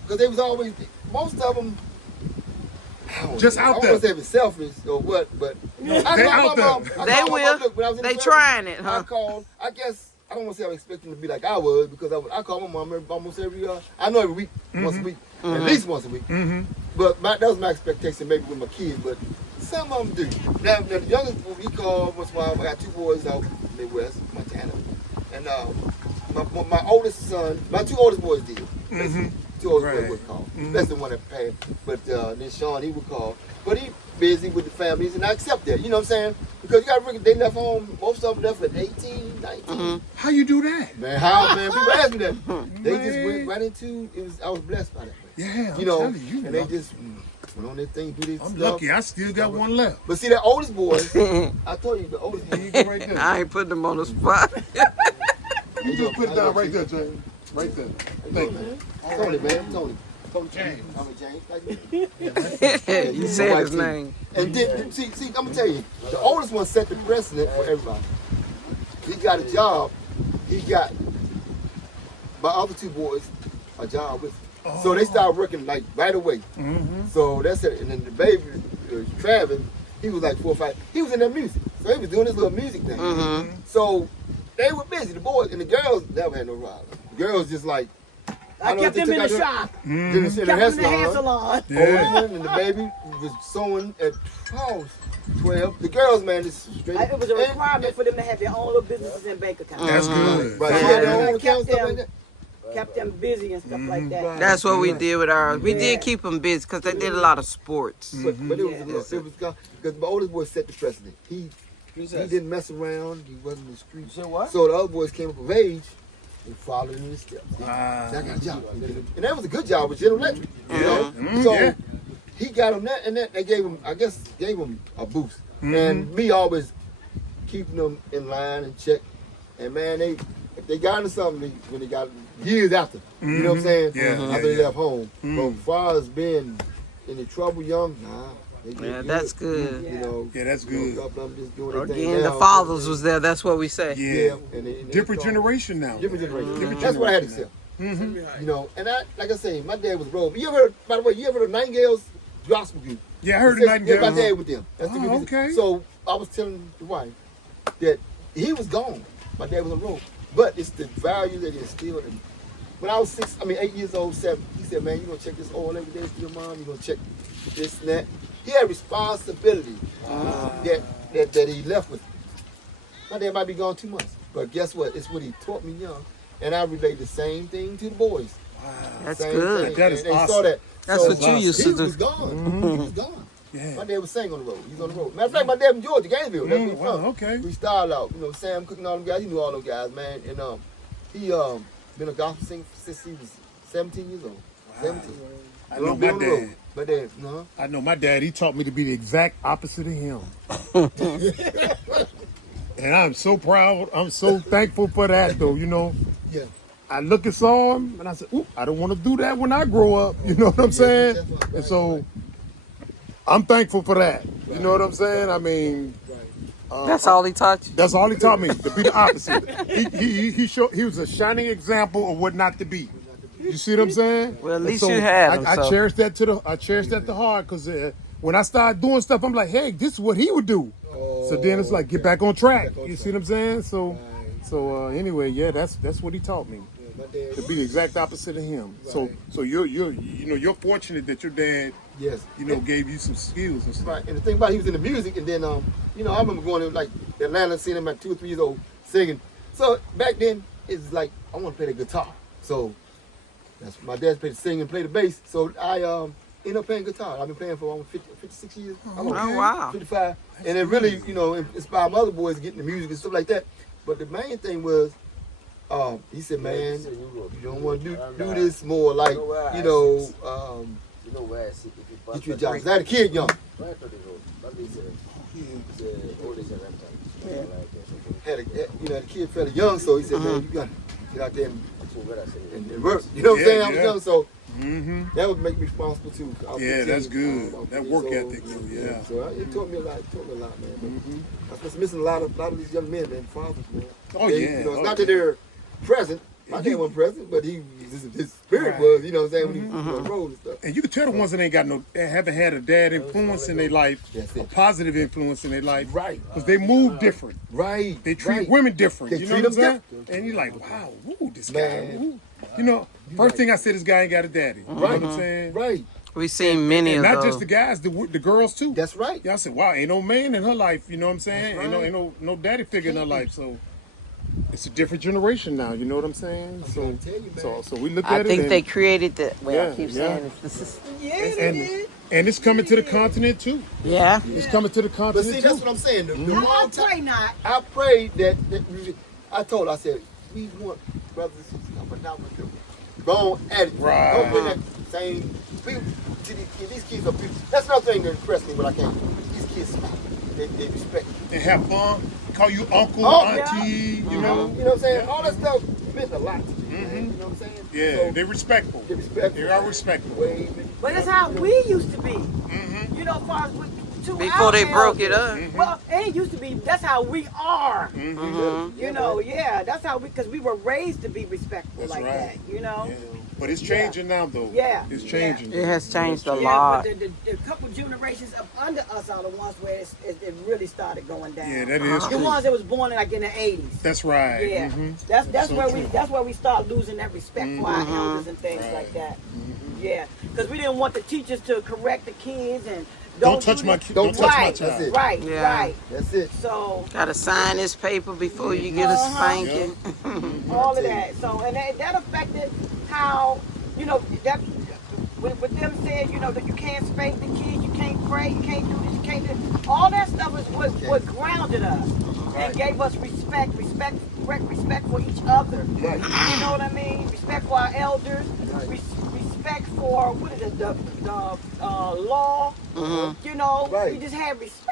Because they was always most of them. Just I out don't there. want to say if it's selfish or what, but They out there. They will. They trying it, huh? I called. I guess I don't want to say I'm expecting to be like I was because I call my mom almost every. I know every week, once a week, at least once a week. Mm-hmm. But that was my expectation, maybe with my kids. But some of them do. Now the youngest one he called once in a while. I got 2 boys out in the Midwest, Montana, and my oldest son, my 2 oldest boys did. Mm-hmm. 2 oldest Right. boys would call. That's the one that passed. But then Sean, he would call. But he busy with the families, and I accept that. You know what I'm saying? Because you got to they left home. Most of them left at 18, 19. How you do that? Man, how man? People ask me that. They just went right into it. I was blessed by that. Man. Yeah, You know, telling you, and they just went on their thing, do this I'm stuff. lucky. I still got one left. But see, that oldest boy, I told you, the oldest boy. You go right there. I ain't putting them on the spot. You just put it down right there, Jay. Right there. Thank you. Tony, man, Tony. James. I'm a James. Like You said his name. And then, see, I'm gonna tell you, the oldest one set the precedent for everybody. He got a job. He got my other 2 boys a job with him. So they started working like right away. Mm-hmm. So that's it. And then the baby, Travis, he was like 4 or 5. He was in their music. So he was doing his little music thing. Mm-hmm. So they were busy. The boys and the girls never had no ride. The girls just like, I kept them in the shop. in the Kept them in the hair salon. salon. Older one and the baby was sewing at 12. The girls, man, is straight. It was a requirement for them to have their own little businesses and bank accounts. That's good. Right, she had their own I account, kept stuff like that. Kept them busy and stuff like that. That's what we did with ours. We Yeah. did keep them busy because they did a lot of sports. But it was because my oldest boy set the precedent. He didn't mess around. He wasn't in the street. So the other boys came up of age and followed in his steps. So I got a job, and that was a good job with General Electric. You know, so he got him that, and that they gave him, I guess, a boost. And me always keeping them in line and check. And man, if they got into something when they got years after, you know what I'm saying? After they left home. But as far as being in the trouble young, nah. Yeah, that's good. You know, Yeah, that's good. I'm just doing their thing Again, the now. fathers was there. That's what we say. Yeah. And they Different talk. generation now. Different generation. Different That's what I had to generation. accept. You know, and I, like I say, my dad was rogue. You ever heard, by the way, you ever heard of Nightingale's gospel group? Yeah, I heard of Yeah, Nightingale. my dad with them. That's the Oh, music. okay. So I was telling the wife that he was gone. My dad was on the road. But it's the value that he instilled in me. When I was 8 years old, 7, he said, man, you're going to check this oil every day for your mom. You're going to check this and that. He had responsibility that he left with me. My dad might be gone 2 months. But guess what? It's what he taught me young. And I relate the same thing to the boys. That's Same good. thing. That is And they saw awesome. that. That's So what you used to He do. was gone. He was gone. Yeah. My dad was sang on the road. He was on the road. Matter of fact, my dad from Georgia, Gambia. That's where he's wow, from. okay. We started out, Sam cooking all them guys. He knew all those guys, man. And he been a gospel singer since he was 17 years old. 17. I know Been my on the road. dad. My dad, no. I know my dad. He taught me to be the exact opposite of him. And I'm so proud. I'm so thankful for that, though. Yeah. I look at him and I said, "Ooh, I don't want to do that when I grow up." You know what I'm saying? that's what- And so I'm thankful for that. You know what I'm saying? I mean, That's all he taught you. that's all he taught me, to be the opposite. He was a shining example of what not to be. You see what I'm saying? Well, at And least so you had him, I so. cherish that to heart because when I started doing stuff, I'm like, hey, this is what he would do. So then it's like, get back on track. You see what I'm saying? So anyway, yeah, that's what he taught me, My dad, to be the exact opposit of him. So you're fortunate that your dad yes. gave you some skills and stuff. Right. And the thing about it, he was in the music, and then I remember going to like Atlanta, seeing him at 2 or 3 years old singing. So back then, it's like I want to play the guitar. So That's my dad's played the sing and play the bass. So I ended up playing guitar. I've been playing for almost 56 years. Oh, wow. 55. And it really, inspired my other boys getting the music and stuff like that. But the main thing was, he said, man, you don't want to do this more like, get you a job. 'Cause I had a kid young. Had a kid fairly young, so he said, man, you got to get out there and work. You know what I'm saying? I was young, so that would make me responsible too. Yeah, that's good. That work ethic, yeah. So it taught me a lot. Man. I was missing a lot of these young men, man, fathers, man. Oh, They, yeah. it's not that they're present. My dad wasn't present, but his spirit was. You know what I'm saying? When he was on the road and stuff. And you can tell the ones that haven't had a dad influence in their life, a positive influence in their life, Right. Because they move different. Right. They treat right. women different. They You know treat what I'm them saying? And you're like, wow, this Man. guy. First thing I said, this guy ain't got a daddy. You know what I'm saying? Right. We've seen many And of not those. just the guys, the girls too. That's right. Y'all said, wow, ain't no man in her life. You know what I'm saying? That's right. Ain't no daddy figure in her life. So it's a different generation now. You know what I'm saying? I'm trying to tell you, man. So we look I at it. think and, they created the. Well, I Yeah, keep yeah. saying this is. and it's coming to the continent too. Yeah. It's coming to the But continent see, too. that's what I'm saying. The I long time, pray not. I prayed that I said, we want brothers and sisters, but not with them. Go at it. Right. Don't bring that same people to these kids. These kids are people. That's another thing that impressed me when I came. These kids smile. They respect you. They have fun. Call you uncle, Oh, auntie. You know. You know what I'm saying? All that stuff meant a lot to me, man. You know what I'm saying? Yeah, So, they're respectful. they respect They you, are man. respectful. Waving. But that's how we used to be. You know, as far as to Before our they broke it elders. up. Well, it ain't used to be. That's how we are. Mm-hmm. You know, yeah. That's how because we were raised to be respectful That's like right. that. You know. Yeah. But it's changing now, though. Yeah. It's changing. It has changed a Yeah, lot. but the couple generations up under us are the ones where it really started going down. Yeah, that is The true. ones that was born in, like in the 80s. That's right. Yeah, Mhm. that's So where true. we start losing that respect for our elders and things like that. Yeah, because we didn't want the teachers to correct the kids and Don't touch do my this. kid. Don't touch my Right, child. That's it. right, Yeah. right. That's it. So Gotta sign this paper before you get a spanking. all of that. So and that affected how that with them saying that you can't spank the kids, you can't pray, you can't do this, you can't do all that stuff is what grounded us and gave us respect for each other. Right. You know what I mean? Respect for our elders. Right. Respect for what is it? The law. You know, Right. we just had respect.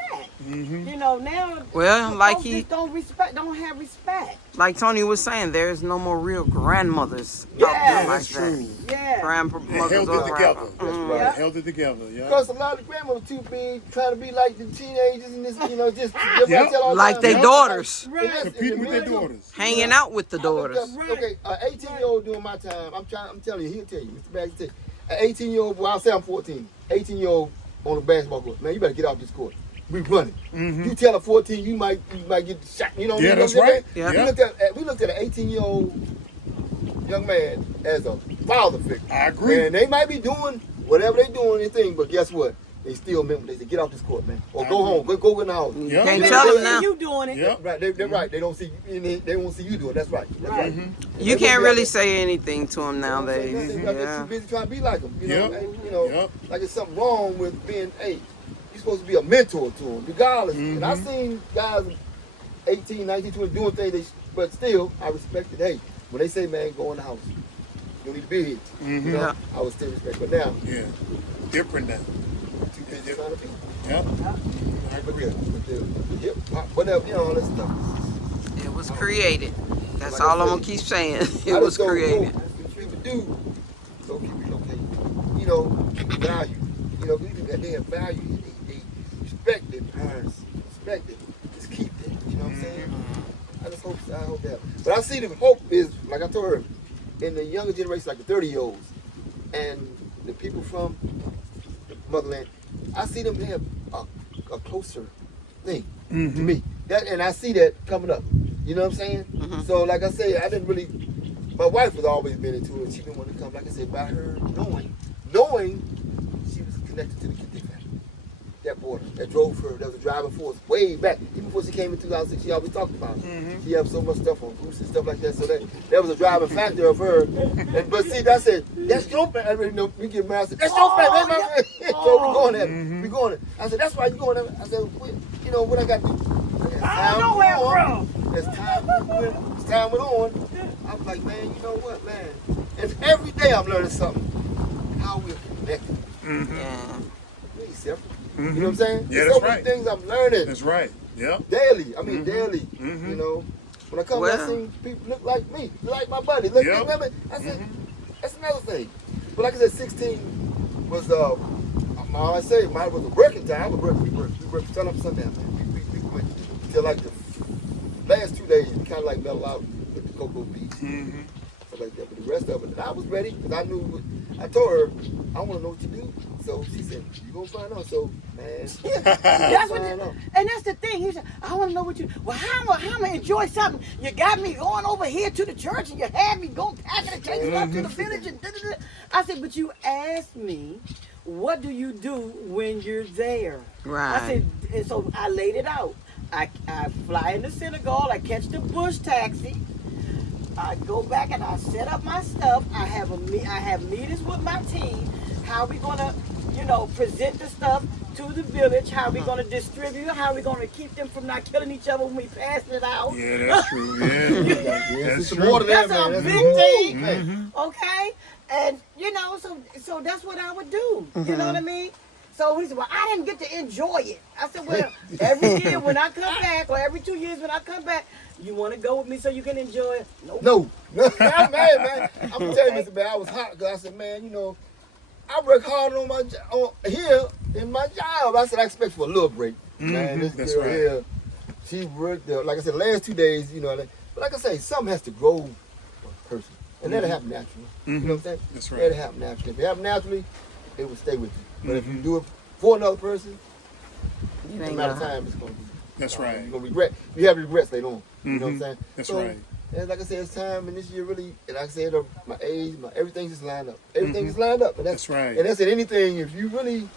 You know, now Well, the like folks he- just don't have respect. Like Tony was saying, there is no more real grandmothers out Yeah, there like That's that. true. Yeah. They Grandmothers held are it together. That's right. Yeah. Held it together. Yeah. Because a lot of grandmothers too big, trying to be like the teenagers and this, just Yep. tell all the Like time. they Yep. daughters, Right. Competing with their daughters. hanging out with the I looked daughters. up- Okay, an 18-year-old during my time, I'm telling you, he'll tell you, Mr. Bags will tell you. An 18-year-old boy, I'll say I'm 14, 18-year-old on the basketball court. Man, you better get off this court. We running. You tell a 14, you might get shot. You know what Yeah, I mean? that's You know what I'm right. saying? Yeah. We looked at an 18-year-old young man as a father figure. I agree. And they might be doing whatever they doing, their thing, but guess what? They still meant what they said. Get off this court, man, or go home. Go in the house. Yep. Can't Yeah, tell they- them now. You doing it? Yep. Right, they're right. They don't see you. They won't see you do it. That's right. That's right. You can't really say anything to them nowadays. They're too Yeah. busy trying to be like them. You know, Yep. and, Yep. like it's something wrong with being. Hey, you're supposed to be a mentor to them, regardless. And I seen guys 18, 19, 20 doing things, but still, I respected. Hey, when they say, man, go in the house. You don't need to be here. You know, Yeah. I would still respect. But now, Yeah. Different now. too busy trying to be. Yep. I But agree. the hip hop, whatever, all that stuff. It was created. That's Like I all I'm said, gonna keep saying. I It just was don't created. know what people do. Don't keep relocating. Value. They have value. They respect their parents. Respect it. Just keep that. You know what I'm saying? I hope that. But I see the hope is, like I told her, in the younger generation, like the 30-year-olds, and the people from the motherland, I see them have a closer thing to me. And I see that coming up. You know what I'm saying? So, like I say, I didn't really. My wife has always been into it. She didn't want to come. Like I said, by her knowing she was connected to the Kente family. that border, that drove her, that was a driving force way back, even before she came in 2006. She always talked about it. She had so much stuff on Goose and stuff like that, so that was a driving factor of her. But see, I said, that's your family. I mean, we get mad. I said, that's your family. That's my family. So we going at it. We going at it. I said, that's why you going at it. I said, you know what I got to do? I don't know where I'm from. As time went on, I was like, man, you know what, man? And every day I'm learning something. How we're connected. Yeah. We ain't separate. You know what I'm saying? Yeah, There's that's so many right. things I'm learning. That's right. Yeah. Daily. I mean, daily. You know, when I come back, I see people look like me, look like my buddy. Look like me. I said, that's another thing. But like I said, 16 was I always say mine was a working time. We worked sun up, sundown, man. We went till like the last 2 days. We kind of like mellow out with the Cocoa Beach, stuff like that. But the rest of it, and I was ready because I knew. I told her, I want to know what you do. So she said, you gonna find out. So man, That's what and that's the thing. He said, I want to know what you. Well, how am I gonna enjoy something? You got me going over here to the church, and you had me go packing and taking up to the village, and da-da-da. I said, but you asked me, what do you do when you're there? Right. I said, and so I laid it out. I fly in the synagogue. I catch the bush taxi. I go back and I set up my stuff. I have meetings with my team. How we gonna, present the stuff to the village? How we gonna distribute? How we gonna keep them from not killing each other when we pass it out? Yeah, that's true. Yeah, that's true. That's a big thing. Okay, and so that's what I would do. You know what I mean? So he said, well, I didn't get to enjoy it. I said, well, every year when I come back, or every 2 years when I come back, you want to go with me so you can enjoy it? Nope. No. I'm mad, man. I'm going to tell you, Mr. Man, I was hot because I said, man, I work hard on here in my job. I said, I expect for a little break. Man, this girl here, she worked, like I said, the last 2 days, but like I say, something has to grow for a person. And that'll happen naturally. You know what I'm saying? That's right. That'll happen naturally. If it happens naturally, it will stay with you. But if you do it for another person, no matter time it's going to be. That's right. You're going to regret. You have regrets later on. You know what I'm saying? That's so, right. And like I said, it's time, and this year really, and like I said, my age, everything just lined up. Everything just lined up. And That's right. And that's it. Anything, if you really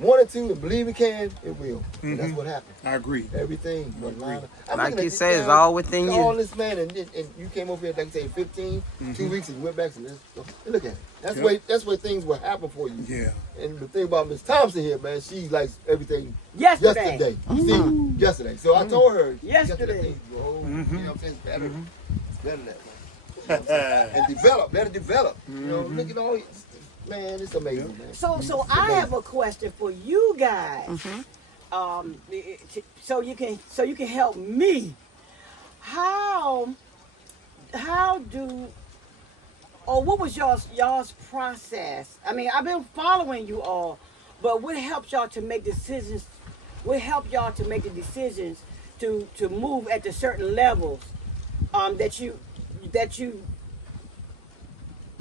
wanted to and believe it can, it will. And that's what happened. I agree. Everything will line up. I'm Like looking you at say, this it's guy, all within you. All this, man, and you came over here, like I say, 15, 2 weeks, and you went back to this. Look at it. That's where things will happen for you. Yeah. And the thing about Miss Thompson here, man, she likes everything Yesterday. You see, yesterday. So I told her Yesterday. things go, you know what I'm saying? It's better. It's better than that, man. You know what I'm saying? And develop. Let it develop. Look at all man, it's amazing, man. So I have a question for you guys. So you can help me. What was y'all's process? I mean, I've been following you all, but what helped y'all to make decisions? What helped y'all to make the decisions to move at the certain levels that you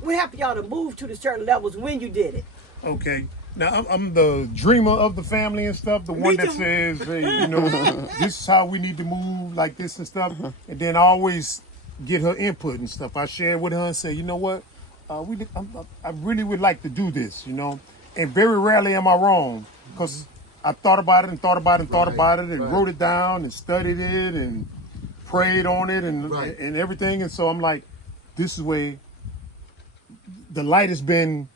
what helped y'all to move to the certain levels when you did it? Okay. Now, I'm the dreamer of the family and stuff, the one that says, hey, this is how we need to move, like this and stuff. And then I always get her input and stuff. I share with her and say, you know what, I really would like to do this, And very rarely am I wrong, because I thought about it and thought about it and thought about it and wrote it down and studied it and prayed on it and everything. And so I'm like, this is where the light has been,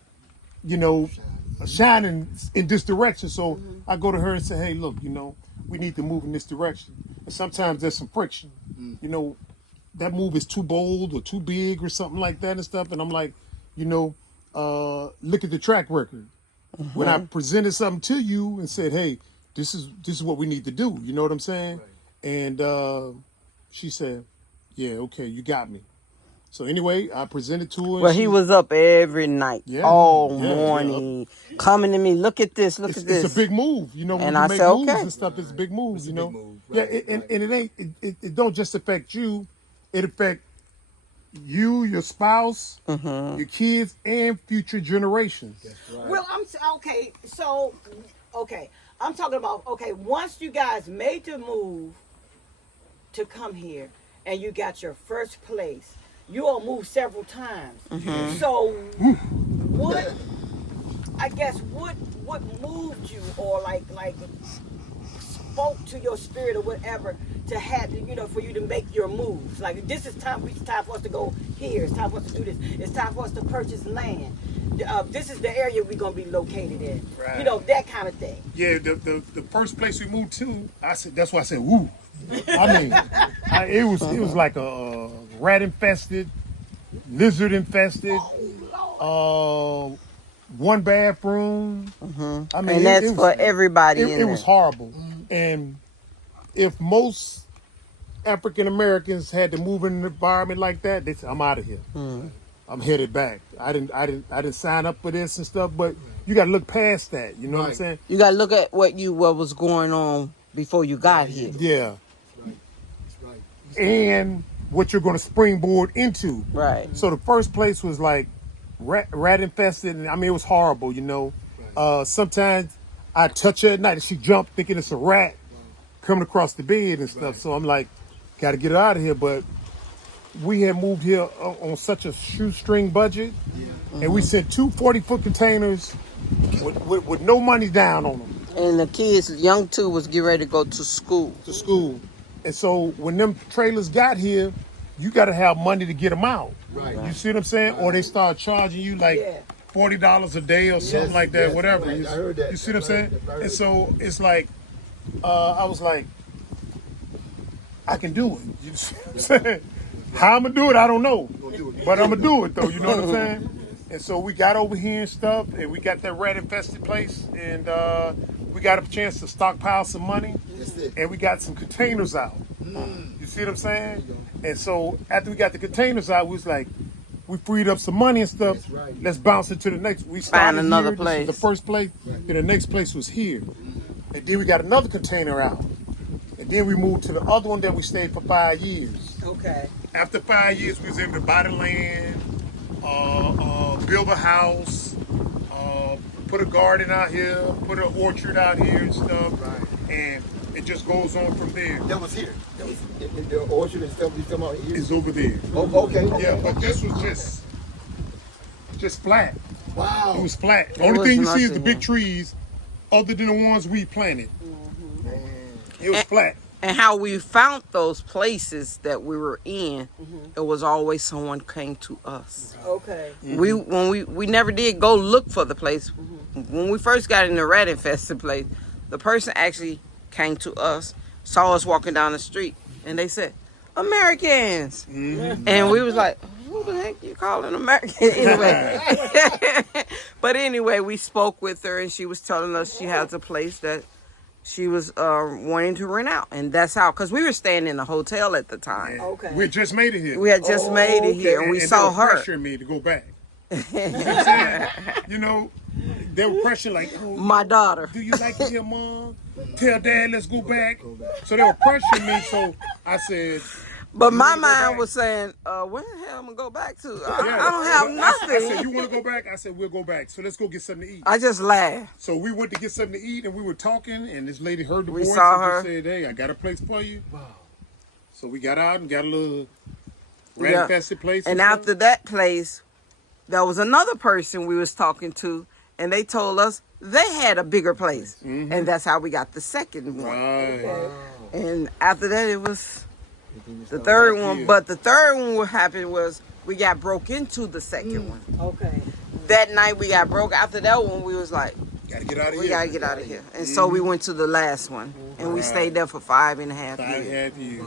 shining in this direction. So I go to her and say, hey, look, we need to move in this direction. And sometimes there's some friction. That move is too bold or too big or something like that and stuff. And I'm like, look at the track record. When I presented something to you and said, hey, this is what we need to do. You know what I'm saying? Right. And she said, yeah, okay, you got me. So anyway, I presented to her. Well, he was up every night, all morning, coming to me. Look at this. Look at this. It's a big move, when and you I make said, moves okay. and stuff. It's a big move, It's a big move. Right, yeah, and it ain't. It don't just affect you. It affect you, your spouse, your kids, and future generations. That's right. Well, I'm talking about once you guys made the move to come here and you got your first place, you all moved several times. So what what moved you, or like spoke to your spirit or whatever to have, for you to make your moves? Like, this is time. It's time for us to go here. It's time for us to do this. It's time for us to purchase land. This is the area we're gonna be located in. Right. That kind of thing. Yeah, the first place we moved to, that's why I said woo. I mean, it was like a rat infested, lizard infested, one bathroom. I mean, And that's for everybody. It was horrible. And if most African Americans had to move in an environment like that, they said, I'm out of here. I'm headed back. I didn't sign up for this and stuff, but you got to look past that. You know what I'm saying? You got to look at what was going on before you got here. Yeah. And what you're going to springboard into. Right. So the first place was like rat infested, and I mean, it was horrible, Sometimes I touch her at night and she jumped thinking it's a rat coming across the bed and stuff. So I'm like, got to get her out of here. But we had moved here on such a shoestring budget, and we sent 2 40-foot containers with no money down on them. And the kids, young too, was getting ready to go to school. And so when them trailers got here, you got to have money to get them out. Right. You see what I'm saying? Or they start charging you like $40 a day or something like that, whatever. Right. I heard that. You see what I'm saying? And so it's like, I was like, I can do it. You see what I'm saying? How I'm going to do it, I don't know. But I'm going to do it, though. You know what I'm saying? And so we got over here and stuff, and we got that rat-infested place, and we got a chance to stockpile some money, and we got some containers out. You see what I'm saying? And so after we got the containers out, we was like, we freed up some money and stuff. Let's bounce it to the next. We started Find another here, place. This is the first place, and the next place was here. And then we got another container out. And then we moved to the other one that we stayed for 5 years. Okay. After 5 years, we was able to buy the land, build a house, put a garden out here, put an orchard out here and stuff. And it just goes on from there. That was here. That was the orchard and stuff. You talking about here? It's over there. Oh, okay. Yeah, but this was just flat. Wow. It was flat. The only thing you see is the nothing, big trees, other than the ones we planted. It was flat. And how we found those places that we were in, it was always someone came to us. Okay. We never did go look for the place. When we first got in the rat infested place, the person actually came to us, saw us walking down the street, and they said, Americans. And we was like, who the heck you calling American? Anyway. But anyway, we spoke with her, and she was telling us she has a place that she was wanting to rent out. And that's how, because we were staying in a hotel at the time. Okay. We had just made it here. We had just made it here, and we saw they were her. pressuring me to go back. You know what I'm saying? They were pressuring like, oh, My daughter. do you like it here, Mom? Tell Dad, let's go back. So they were pressuring me, so I said... But my mind was saying, where the hell am I going to go back to? I don't have nothing. I said, you want to go back? I said, we'll go back. So let's go get something to eat. I just laughed. So we went to get something to eat, and we were talking, and this lady heard the We voice saw and her. just said, hey, I got a place for you. Wow. So we got out and got a little Yeah. rat-infested place. And stuff. after that place, there was another person we was talking to, and they told us they had a bigger place. And that's how we got the second one. Right. And after that, it was the third one. But the third one, what happened was we got broke into the second one. Okay. That night we got broke. After that one, we was like, Gotta get out of we here. gotta get out of here. And so we went to the last one, and we stayed there for 5.5 years. 5.5 years.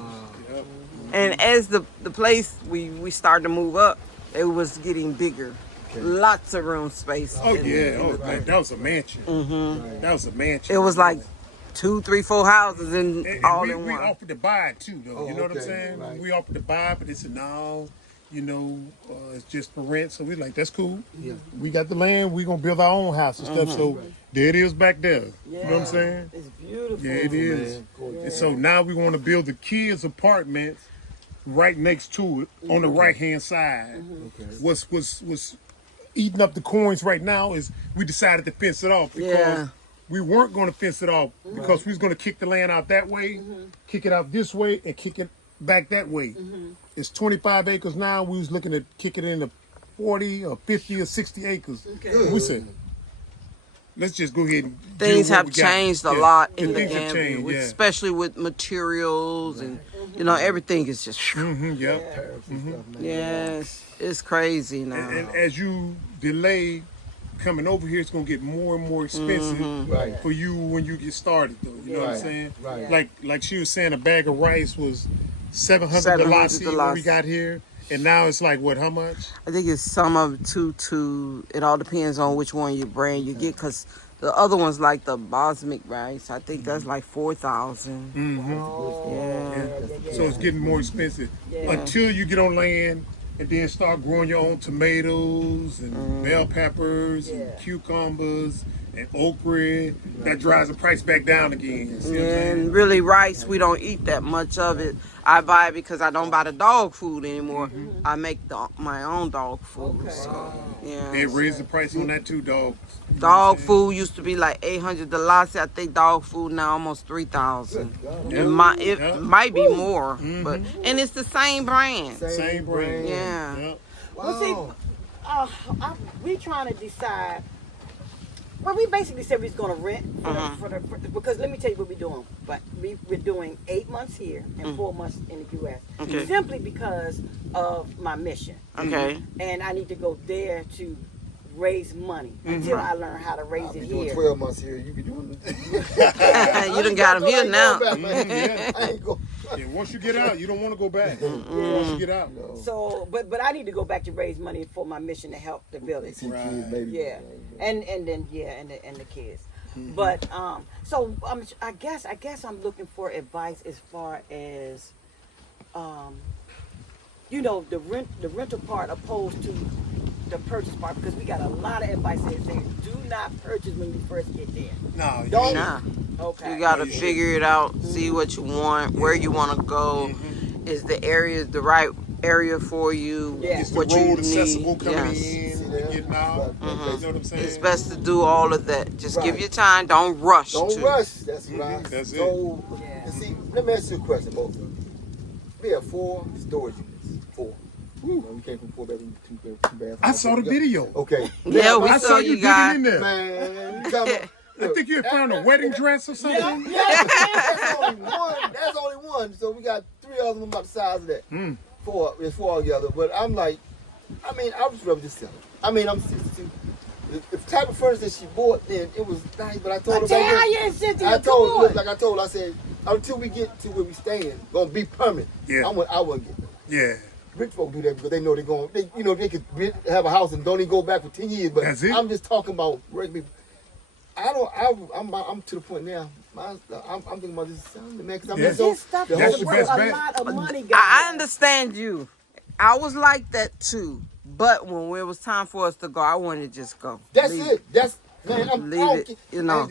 Yep. And as the place we started to move up, it was getting bigger. Lots of room space. Oh yeah, man, that was a mansion. That was a mansion. It was like 2, 3, 4 houses And all we in one. offered to buy it too, though. You know what I'm okay, saying? right. We offered to buy it, but they said no. It's just for rent. So we like, that's cool. Yeah. We got the land. We gonna build our own house and stuff. So there it is back there. You know what I'm saying? It's beautiful. Yeah, it is. man. And so now we want to build the kids' apartments right next to it on the right hand side. Okay. What's eating up the coins right now is we decided to fence it off because Yeah. we weren't going to fence it off because we was going to kick the land out that way, kick it out this way, and kick it back that way. It's 25 acres now. We was looking at kicking it into 40 or 50 or 60 acres. Okay. We said, let's just go ahead and Things do what have we got. changed a Yeah. lot Yeah, in the things have Gambia, changed, yeah. especially with materials and everything is just. Yep. Tariffs and stuff, man. Yes, it's crazy now. And as you delay coming over here, it's gonna get more and more expensive Right. for you when you get started, though. You know what I'm Right. saying? Right. Like she was saying, a bag of rice was 700 $700 Dalasi when we got here, and now it's like what? How much? I think it's some of it two. It all depends on which one you brand you get, because the other ones like the basmati rice. I think that's like 4,000. Yeah. So it's getting more expensive until you get on land and then start growing your own tomatoes and bell peppers and cucumbers and okra. That drives the price back down again. You see what I'm saying? And really, rice, we don't eat that much of it. I buy it because I don't buy the dog food anymore. I make my own dog food. So, yeah. They raised the price on that too, dog. Dog food used to be like 800 Dalasi. I think dog food now almost 3,000. It might be more, but and it's the same brand. Same brand. Yeah. Yep. Well, see, we trying to decide. Well, we basically said we was going to rent because let me tell you what we're doing. But we're doing 8 months here and 4 months in the U.S. Okay. Simply because of my mission. Okay. And I need to go there to raise money until I learn how to raise I'll it be doing here. 12 months here. You be doing You done got them here now. Yeah. I ain't go. Yeah, once you get out, you don't want to go back. Once you get out. So, but I need to go back to raise money for my mission to help the village. See kids, baby. Yeah, and then and the kids. But so I guess I'm looking for advice as far as the rental part opposed to the purchase part, because we got a lot of advice that saying do not purchase when you first get there. No, you Don't. Nah. Okay. You gotta figure it out, see what you want, where you want to go. Is the area the right area for you? Yeah. Is the What road you accessible need? coming Yes. in and getting out? You know what I'm saying? It's best to do all of that. Just give Right. your time. Don't rush. Don't rush. That's what I. That's it. So, Yeah. and see, let me ask you a question, both of you. We have 4 storage units. 4. We came from 4 bedroom, 2 bedroom, 2 bathrooms. I saw the video. Okay. Yeah, we I saw saw you you guys. digging in there. Man, you come up. I think you had found a wedding dress or something. Yeah, that's only one. That's only one. So we got 3 of them about the size of that. 4. It's 4 altogether. But I'm like, I would rather just sell it. I'm 62. The type of furniture that she bought, then it was nice. But I told her, Tell you insisted I you told, do look, it. like I told her, I said, until we get to where we staying, gonna be permanent. Yeah. I wouldn't get it. Yeah. Rich folk do that because they know they're going. They could have a house and don't even go back for 10 years. But That's it. I'm just talking about regular people. I'm to the point now. I'm thinking about this selling, man. Because Yeah. This stuff the is whole- your best worth a bet. lot of money, guys. I understand you. I was like that too. But when it was time for us to go, I wanted to just go. That's Leave it. That's man. Leave it, you know.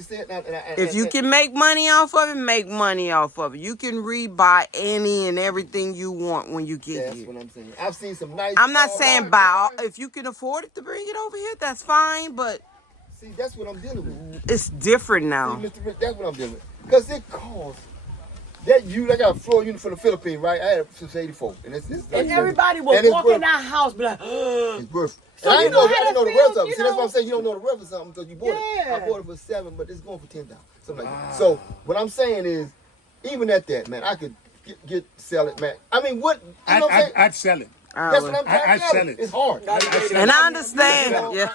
If you can make money off of it, make money off of it. You can rebuy any and everything you want when you get That's here. what I'm saying. I've seen some nice. I'm not all saying right buy all. cars. If you can afford it to bring it over here, that's fine. But See, that's what I'm dealing with. it's different See, now. Mr. Rich, that's what I'm dealing with. Because it costs. I got a floor unit from the Philippines, right? I had it since '84, and it's And everybody will and it's walk worth- in our house be like, It's worth. So I you didn't know I how didn't to know the feel, rest of it. you See, that's what know? I'm saying. You don't know the rest of something until you bought it. Yeah. I bought it for 7, but it's going for 10,000. Something like that. So what I'm saying is, even at that, man, I could sell it, man. What? You know what I'm saying? I'd sell it. That's what I'm trying I'd to tell sell you. it. It's hard. And I understand. Yeah.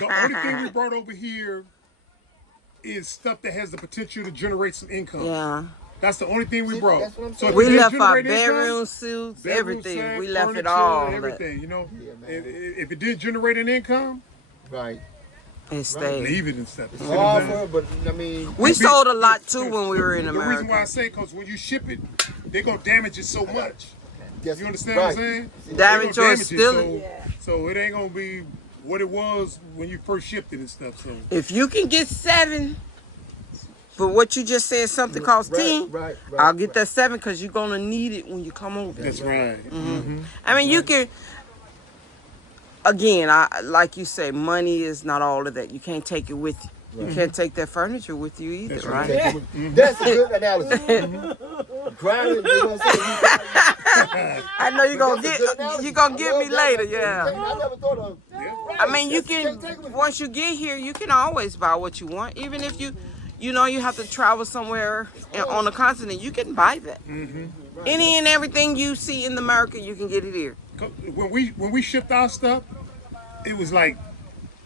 The only thing we brought over here is stuff that has the potential to generate some income. Yeah. That's the only thing we See, brought. that's what I'm So saying. if We it did left our generate income, bedroom suits, bedroom everything. set, We left it furniture, all. everything. You know, Yeah, man. if it did generate an income, Right. And stayed. leave it and stuff. It's hard for her, but I mean, We sold a lot too when we were in The reason why I America. say, because when you ship it, they're going to damage it so much. yes, You understand what I'm right. saying? Damage They gonna or steal it. Yeah. So it ain't going to be what it was when you first shipped it and stuff. So If you can get 7, for what you just said, something costs 10. Right. I'll get that 7 because you're gonna need it when you come over. that's right. I mean, you can. Again, like you say, money is not all of that. You can't take it with you. You can't take that furniture with you either, That's right? right. That's a good analogy. Grinding, you know what I'm saying? I know you're gonna That's a good analogy. you gonna I get love me that. later, yeah. I never thought of. I mean, you Can't take can it with you. once you get here, you can always buy what you want, even if you know you have to travel somewhere on the continent. You can buy that. Any and everything you see in America, you can get it here. When we shipped our stuff, it was like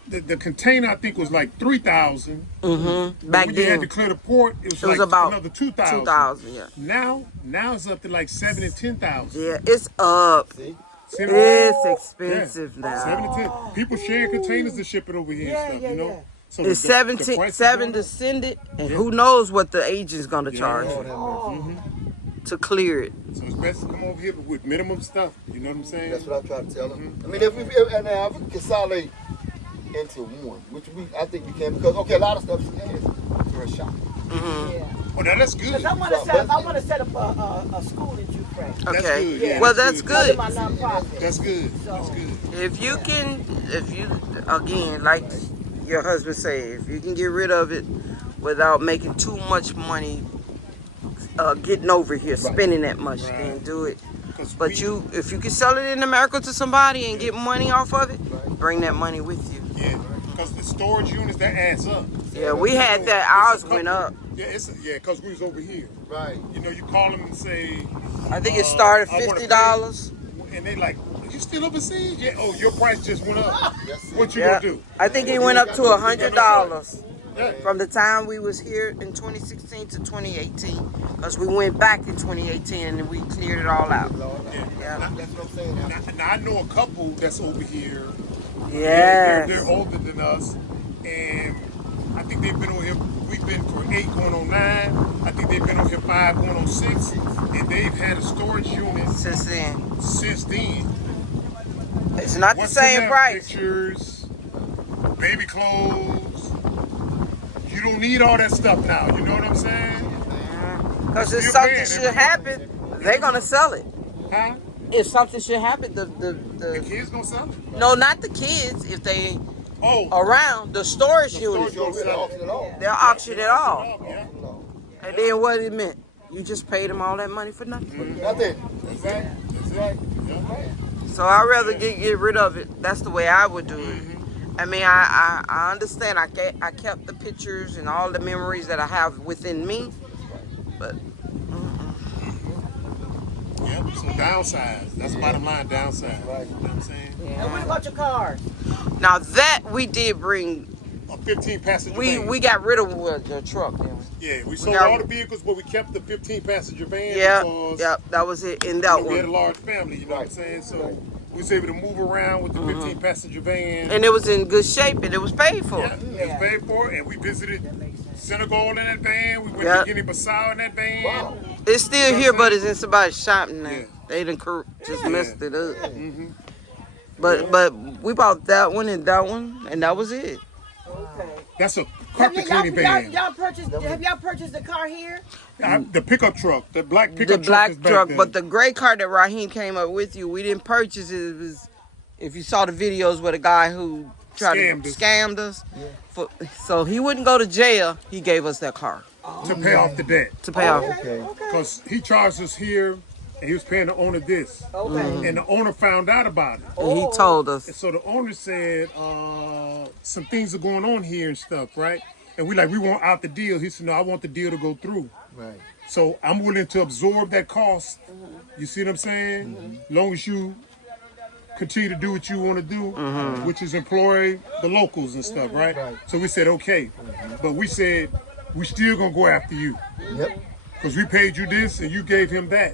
the container I think was like 3,000. Back When you had to then, clear the port, it was it was like about another 2,000. 2,000. Yeah, Now it's up to like 7,000 and 10,000. yeah, it's up. See? It's expensive now. 7 to 10. People share containers to ship it over here and stuff, you know. So It's the price is seven going to up. send it, and who knows what the agent's gonna charge Lord you have mercy. to clear it. So it's best to come over here with minimum stuff. You know what I'm saying? That's what I try to tell them. I mean, if we consolidate into one, which I think we can, because a lot of stuff is for a shop. Oh, now that's good. Because I want to set up a school in Jufre. That's Okay. good, yeah, Well, that's that's Under good. my nonprofit. That's good. That's good. If you again, like your husband say, if you can get rid of it without making too much money, getting over here, spending that much, then do it. But if you can sell it in America to somebody and get money off of it, bring that money with you. Yeah, because the storage units, that adds up. Yeah, we had that. Ours went up. Yeah, because we was over here. Right. You know, you call them and say, I think it started I wanna $50. and they like, you still overseas? Yeah. Oh, your price just went up. Yes, sir. What you Yeah, gonna do? I think it went up to $100 Yeah. from the time we was here in 2016 to 2018, because we went back in 2018 and we cleared it all out. Yeah. That's what I'm saying. Now. Now I know a couple that's over here. Yes. They're older than us, and I think they've been over here. We've been for 8 going on 9. I think they've been over here 5 going on 6, and they've had a storage unit Since then, since then. it's not the What's same in there? price. Pictures, baby clothes. You don't need all that stuff now. You know what I'm saying? Because if You're something paying should every happen, they're gonna sell it. Huh? If something should happen, The the kids gonna sell it? no, not the kids. If they Oh, around the storage unit, You don't really auction it off. they'll auction it off. yeah. And then what it meant? You just paid them all that money for nothing. Nothing. That's right. That's right. Yeah. So I'd rather get rid of it. That's the way I would do it. I mean, I understand. I kept the pictures and all the memories that I have within me, but Yeah. So downsize. That's the bottom line. Downsize. Right. You know what I'm saying? And what about your cars? now that we did bring, A 15 passenger we van. got rid of the truck. Yeah, we sold got- all the vehicles, but we kept the 15 passenger van Yeah, because yep, that was it. In you that know, we had a one, large family. You know what I'm saying? So we was able to move around with the 15 passenger van. and it was in good shape, and it was paid for. Yeah, it was paid for, and we visited Senegal in that van. We went Yeah. to Guinea-Bissau in that van. Wow. It's still here, but it's in somebody's shop now. Yeah. They done just messed it up. Mm-hmm. But we bought that one, and that was it. Okay. That's a carpet cleaning van. Have y'all purchased the car here? The pickup truck, the black pickup The truck. black is back truck, there. but the gray car that Raheem came up with you, we didn't purchase it. It was, if you saw the videos with a guy who tried to scam us, so he wouldn't go to jail. He gave us that car to pay off the debt. to pay off. Okay. Because he charged us here, and he was paying the owner this. Okay. And the owner found out about it. And he told us, And so the owner said, some things are going on here and stuff, right? And we want out the deal. He said, no, I want the deal to go through. Right. So I'm willing to absorb that cost. You see what I'm saying? Long as you continue to do what you want to do, which is employ the locals and stuff, right? Right. So we said, okay. But we said, we still going to go after you. Yep. Because we paid you this and you gave him that.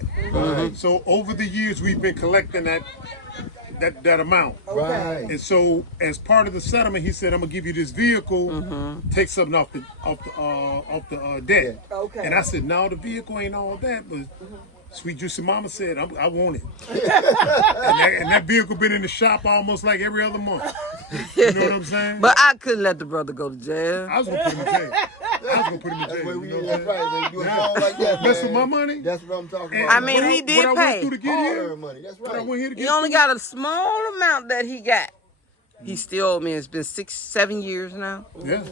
So over the years, we've been collecting that amount. Right. And so, as part of the settlement, he said, "I'm gonna give you this vehicle, take something off the debt." Okay. And I said, "No, the vehicle ain't all that." But Sweet Juicy Mama said, "I want it." and that vehicle been in the shop almost like every other month. You know what I'm saying? but I couldn't let the brother go to jail. I was gonna put him in jail. I was gonna put him in That's jail. where we You know is. what I'm That's saying? right. They do it wrong like that. Mess with man. my money. That's what I'm talking And about. I mean, he what did I pay. went through to get All here. their money. That's What I right. went here to He get only here. got a small amount that he got. He still owed me. It's been 6-7 years now. Yeah.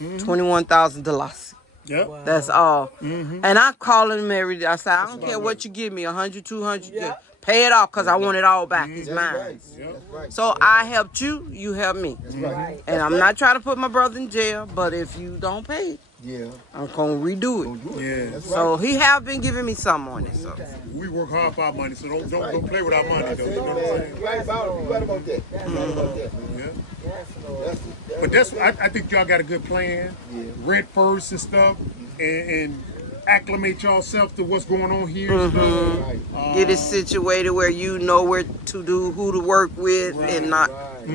$21,000. Yep. That's all. And I call him every day. I say, I don't care what you give me, 100, 200. Yeah. pay it off because I want it all back. It's That's mine. right. That's right. So I helped you, you helped me. That's right. Right. And I'm not trying to put my brother in jail, but if you don't pay, Yeah. I'm gonna redo it. Don't do it. Yeah. That's So right. he have been giving me some on it. So We work hard for our money, so don't play with our money, That's though. it, You know what I'm man. saying? You right about it. You right about that. You right about that, man. Yeah. Yes, Lord. That's But I think y'all got a good plan. Yeah. Rent first and stuff, and acclimate yourself to what's going on here. And right. stuff. get it situated where you know where to do, who to work with, and not. Right.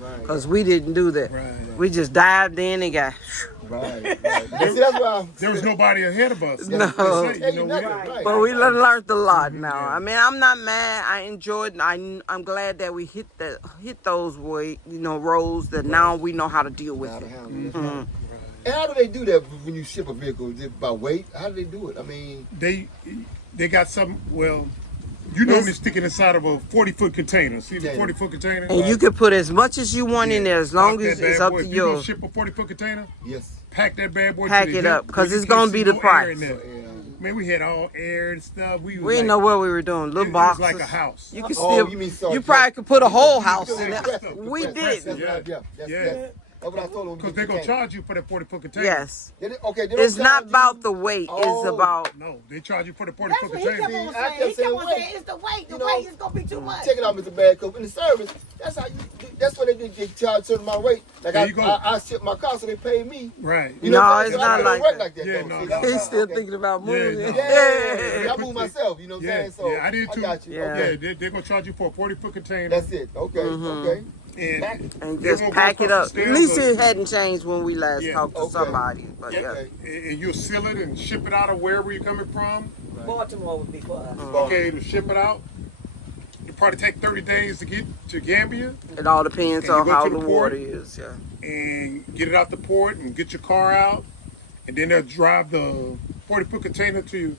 Right. Because we didn't do that. Right. We just dived in and got. Right. Right. See, that's why There was nobody ahead of us. No. That's tell it, you you know, nothing. Right. Right. But we learned a lot now. I mean, I'm not mad. I enjoyed. I'm glad that we hit those roles that now we know how to deal with How to it. handle it. And how do they do that when you ship a vehicle? Is it by weight? How do they do it? I mean, they got some. Well, you normally stick it inside of a 40-foot container. See the 40-foot container? And you can put as much as you want in there as long Pack as that it's bad up boy. to If you gonna yours. ship a 40-foot container, yes. pack that bad boy. Pack to the it hip, up, 'cause where you it's can't gonna see be the no air price. in there. Man, we had all air and stuff. We We didn't know what we were doing. Little it was boxes. like a house. You can Oh, still. you mean so- you probably could put a whole house You in can there. press it. We Press it. did. That's right. Yeah. That's what I told them. Because they're going to charge you for that 40-foot container. Yes. Okay. They don't It's not charge you- about the weight. It's Oh. about. No, they charge you for the That's 40-foot what he kept container. on I saying. kept He kept on saying saying it's the weight. The You know, weight is gonna be too much. Take it off as a bad cup. In the service, that's how you. That's what they do. They charge a certain amount of weight. Like There you go. I ship my car, so they pay me. Right. You know No, what I'm it's saying? not I don't like work that. like that. Yeah, though. no, See, no. that's He's why- still okay. thinking about Yeah, moving. no. Yeah, I move myself. You know what I'm Yeah, saying? So yeah, I did too. got you. Yeah. Okay. Yeah, they're going to charge you for a 40-foot container. That's it. Okay. Okay. and And they just won't pack go it up. across the At least stairs, it hadn't changed when we last Yeah. talked to Okay. somebody. But yeah. Okay. and you'll seal it and ship it out of wherever you're coming from. Baltimore would be for us. Okay, to ship it out. It'll probably take 30 days to get to Gambia It all depends And you on go how to the the water port? is. Yeah. and get it out the port and get your car out. And then they'll drive the 40-foot container to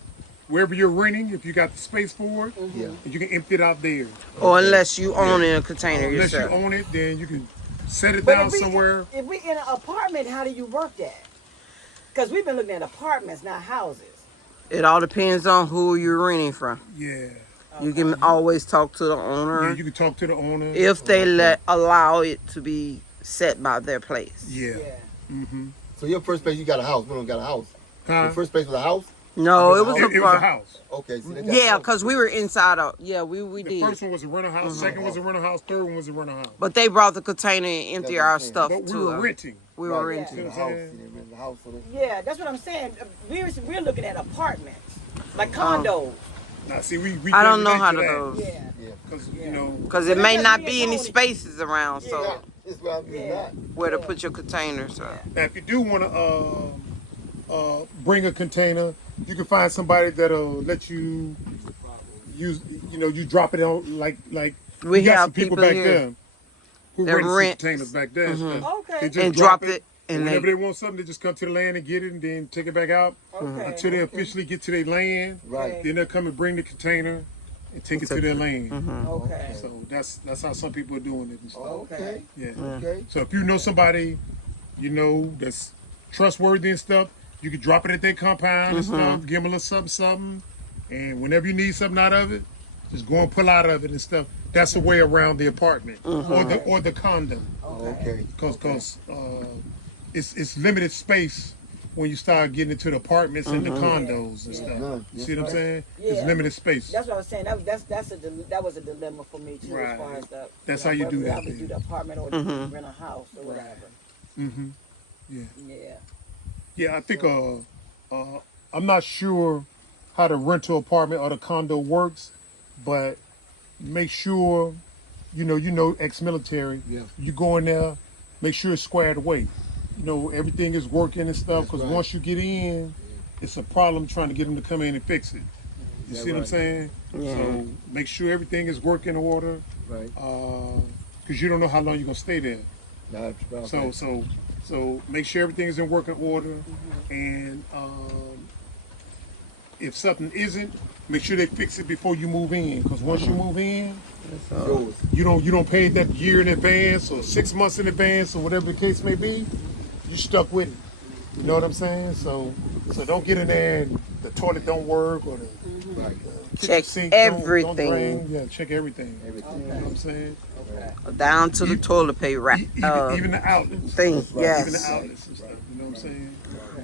wherever you're renting, if you got the space for it. Yeah. And you can empty it out there. Or unless you own it in a container Unless yourself. you own it, then you can set it But down somewhere. If we in an apartment, how do you work that? Because we've been looking at apartments, not houses. It all depends on who you're renting from. Yeah. You can always talk to the Yeah, owner you can talk to the owner. if they allow it to be set by their place. Yeah. Yeah. So your first place, you got a house. We don't got a house. Huh? Your first place was a house. No, it was It was a house. Okay. So they got a Yeah, house. because we were inside out. Yeah, we The did. first one was a rental house. Second was a rental house. Third one was a rental house. But they brought the container and empty That's what I'm our saying. stuff But we to were us. renting. We were Right, renting. in the house. You didn't rent the house. So they- Yeah, that's what I'm saying. We're looking at apartments, like condos. Now, see, we I don't know how to do those. Yeah. Yeah. Because, you know, Because it may not be any spaces around, Yeah. so It's what I mean. Yeah. Not. where to put your container. So now if you do want to bring a container, you can find somebody that'll let you use, you drop it on like we you got have some people people back here there who that rent some rent. containers back there. and stuff. Okay. They just and drop it, and and whenever they they want something, they just come to the land and get it, and then take it back out Okay. until they officially get to their land. Right. Then they'll come and bring the container and take it to their land. Okay. So that's how some people are doing it and stuff. Okay. Yeah. Okay. So if you know somebody, that's trustworthy and stuff, you can drop it at their compound and stuff, give them a little something, and whenever you need something out of it, just go and pull out of it and stuff. That's the way around the apartment or the condo, Okay. because it's limited space when you start getting into the apartments and the condos and stuff. Yeah. You see what I'm saying? Yeah. It's limited space. That's what I was saying. That was a dilemma for me too, Right. as far as the. That's how you do whether that I would thing. do the apartment or rent a house or whatever. Mm-hmm. Yeah. Yeah. Yeah, I think I'm not sure how the rental apartment or the condo works, but make sure you know ex-military. Yeah. You go in there, make sure it's squared away. Everything is working and stuff. Because right. once you get in, it's a problem trying to get them to come in and fix it. You see what I'm right. saying? Yeah. So make sure everything is working in order, Right. because you don't know how long you're gonna stay there. Nah, it's So about so make sure everything is in working order, and if something isn't, make sure they fix it before you move in. Because once you move in, yours. you don't pay that year in advance or 6 months in advance or whatever the case may be. You're stuck with it. You know what I'm saying? So don't get in there and the toilet don't work or the Right. Check sink, don't everything. drain. Yeah, check everything. Everything. You know what I'm saying? Down to the toilet paper wrap. Even the outlets. Thing. Even the Yes. outlets and stuff. You know what I'm saying?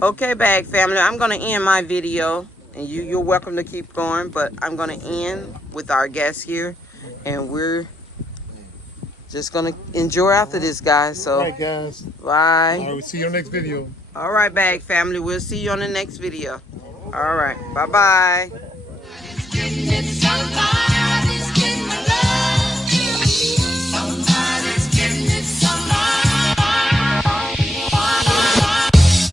Okay, bag family. I'm gonna end my video, and you're welcome to keep going. But I'm gonna end with our guest here, and we're just gonna enjoy after this, guys. So, All right, guys. bye. All right, we'll see you on the next video. All right, bag family. We'll see you on the next video. All right. Bye bye. It's so far.